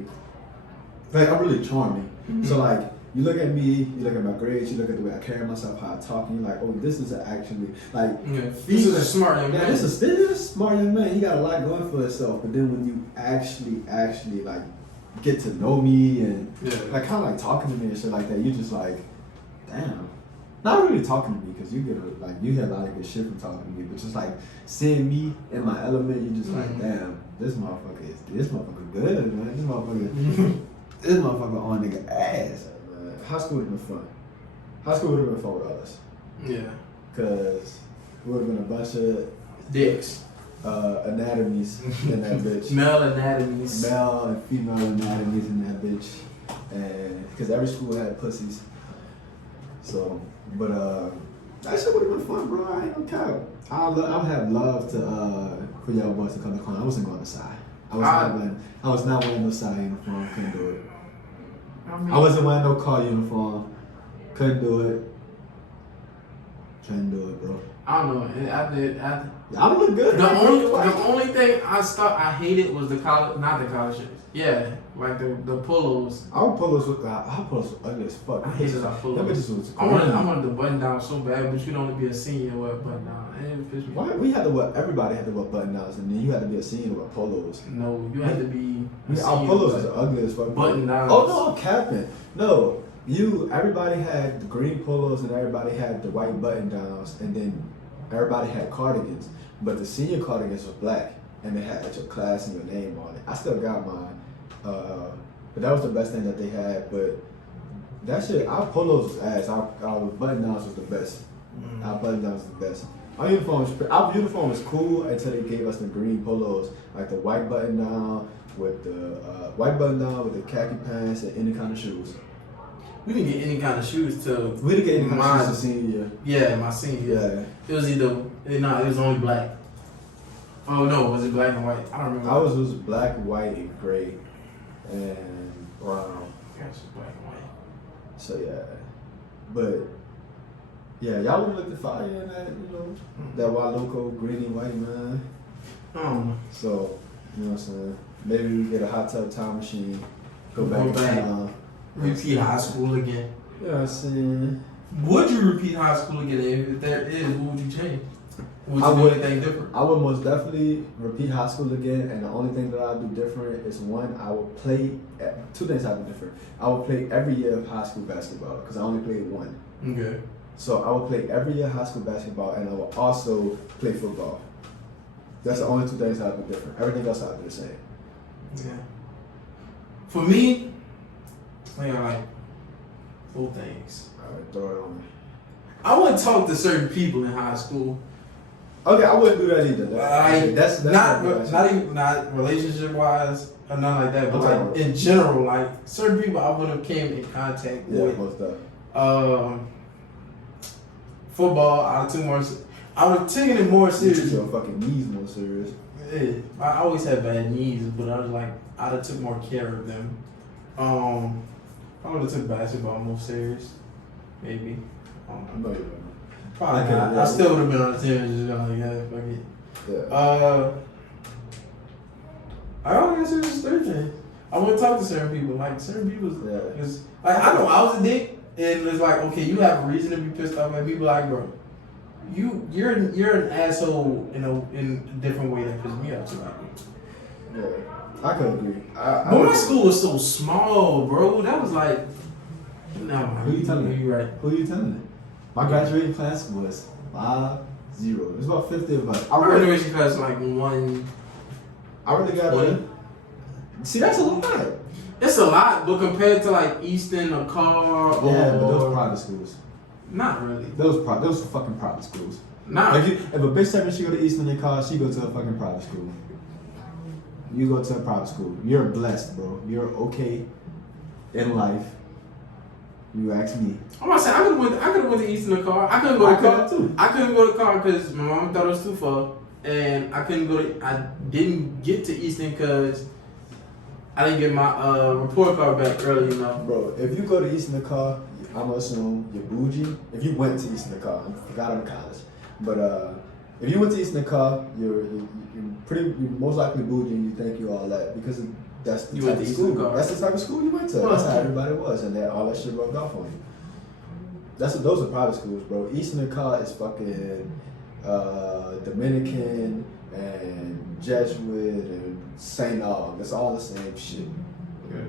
like I'm really charming. Mm-hmm. So like you look at me, you look at my grades, you look at the way I carry myself, how I talk, and you're like, oh, this is actually like this is a smart young man. This is a smart young man. He got a lot going for himself. But then when you actually like get to know me and like kind of like talking to me and shit like that, you just like, damn, not really talking to me because you hear a lot of good shit from talking to me, but just like seeing me in my element, you just like, damn, this motherfucker good, man. This motherfucker on nigga ass. Man. High school would have been fun. High school would have been fun with us. Yeah. Cause we would have been a bunch of dicks. Anatomies in that bitch. Male anatomies. Male and female anatomies in that bitch. And because every school had pussies. So, but that shit would have been fun, bro. I ain't no cap. I would have loved to for y'all boys to come to Clown. I wasn't going to side. I was not wearing no side uniform. Couldn't do it. I wasn't wearing no car uniform. Couldn't do it. Couldn't do it, bro. I don't know. I would look good. The only thing I hated was the college shirts. Yeah, like the polos. Our polos were ugly as fuck. I hated our polos. That bitches was I wanted the button down so bad, but you can only be a senior with button down. Why we had to wear? Everybody had to wear button downs, and then you had to be a senior with polos. No, you had to be. Our polos was ugly as fuck. Button downs. Oh no, I'm capping. No, everybody had the green polos, and everybody had the white button downs, and then everybody had cardigans. But the senior cardigans were black, and they had your class and your name on it. I still got mine, but that was the best thing that they had. But that shit, our polos was ass. Our button downs was the best. Our button downs was the best. Our uniform was cool until they gave us the green polos, like the white button down with the khaki pants and any kind of shoes. We didn't get any kind of shoes till we didn't get any kind of shoes the senior year. Yeah, my senior year. Yeah. It was it was only black. Oh no, was it black and white? I don't remember. It was black, white, and gray, and brown. Gosh, black and white. So yeah, but yeah, y'all would look the fire in that, that white loco, green and white, man. So, you know what I'm saying? Maybe we get a hot tub time machine, go back. Repeat high school again. Yeah, you know what I'm saying? Would you repeat high school again? If there is, what would you change? Would you do anything different? I would most definitely repeat high school again, and the only thing that I'd do different is one, I would play, two things I'd do different. I would play every year of high school basketball, because I only played one. Okay. So I would play every year high school basketball, and I would also play football. That's the only two things I'd do different. Everything else I'd do the same. Yeah. For me, I got like 4 things. Alright, throw it on me. I wouldn't talk to certain people in high school. Okay, I wouldn't do that either. That's not relationship wise or nothing like that, but like in general, like certain people I wouldn't have came in contact with. Most football, I would have taken it more serious. You took your fucking knees more serious. Yeah, I always had bad knees, but I was like, I'd have took more care of them. I would have took basketball more serious, maybe. I don't know. Probably not. I still would have been on the team and just been like, yeah, fuck it. Yeah. I don't guess it was Thursday. I wouldn't talk to certain people. Like certain people, cause like I know I was a dick, and it's like, okay, you have a reason to be pissed off at people. Like, bro, you're an asshole in a different way that pisses me off too. Like, yeah, I could agree. But my school was so small, bro. That was like, no. Who you telling me? You right? Who you telling me? My graduating class was 5-0. There's about 50 of us. Our graduation class was like 1. I really got one. See, that's a lot. It's a lot, but compared to like Easton or Carr but those were private schools. Not really. Those were fucking private schools. Nah. If a bitch tell me she go to Easton and Carr, she go to a fucking private school. You go to a private school. You're blessed, bro. You're okay in life. You ask me. I'm not saying I could have went to Easton or Carr. I couldn't go to Carr too. I couldn't go to Carr because my mom thought it was too far, and I didn't get to Easton because I didn't get my report card back early enough. Bro, if you go to Easton or Carr, I'm gonna assume you're bougie. If you went to Easton or Carr, I forgot I'm in college, but if you went to Easton or Carr, you're most likely bougie and you think you're all that because that's the type of school. That's the type of school you went to. That's how everybody was, and all that shit rubbed off on you. Those are private schools, bro. Easton and Carr is fucking Dominican and Jesuit and St. Aug. It's all the same shit. Yeah.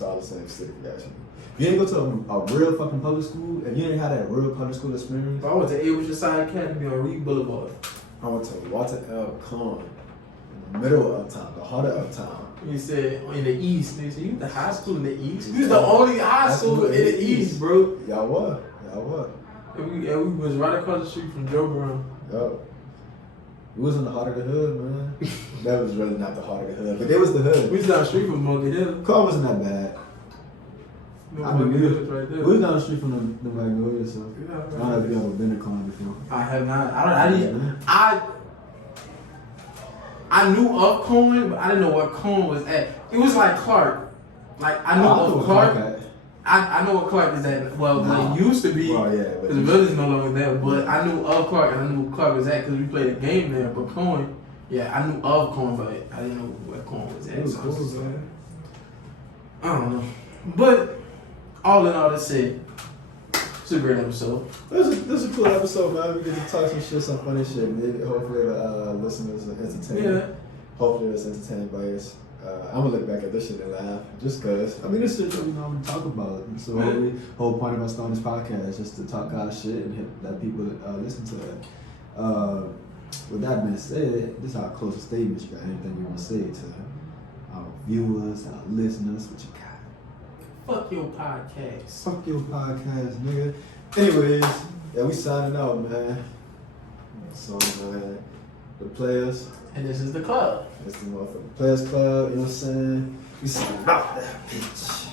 It's all the same city, actually. You didn't go to a real fucking public school? If you didn't have that real public school experience? I went to Oceanside Academy on Reed Boulevard. I went to Walter L. Kahn, in the middle of uptown, the heart of uptown. You said in the East. They said you the high school in the East. You was the only high school in the East, bro. Y'all what? And we was right across the street from Joe Brown. Yo. We was in the heart of the hood, man. That was really not the heart of the hood, but it was the hood. We was down the street from Monkey Hill. Car wasn't that bad. No, I mean, Monkey Hill was right there. we was down the street from the Magnolia, so Yeah, I don't know if you ever been to Car before. I have not. I knew of Cohen, but I didn't know what Cohen was at. It was like Clark. Like I knew of Clark. I know what Clark is at. Well, it used to be. Well, yeah. Because the village is no longer there. But I knew of Clark, and I knew where Clark was at because we played a game there. But Cohen, yeah, I knew of Cohen, but I didn't know where Cohen was at. It was So cool, man. I don't know. But all in all, that said, it's a great episode. This is a cool episode, man. We get to talk some shit, some funny shit. Maybe, hopefully the listeners are entertained. Yeah. Hopefully it's entertained by us. I'm gonna look back at this shit and laugh, just cause. I mean, this shit that we normally talk about. So the whole point of us starting this podcast is just to talk our shit and let people listen to it. With that being said, this is our closing statements. You got anything you want to say to our viewers, our listeners? What you got? Fuck your podcast. Fuck your podcast, nigga. Anyways, yeah, we signing out, man. So, man, the players. And this is the club. It's the motherfucking Players Club, you know what I'm saying? We signing out that bitch.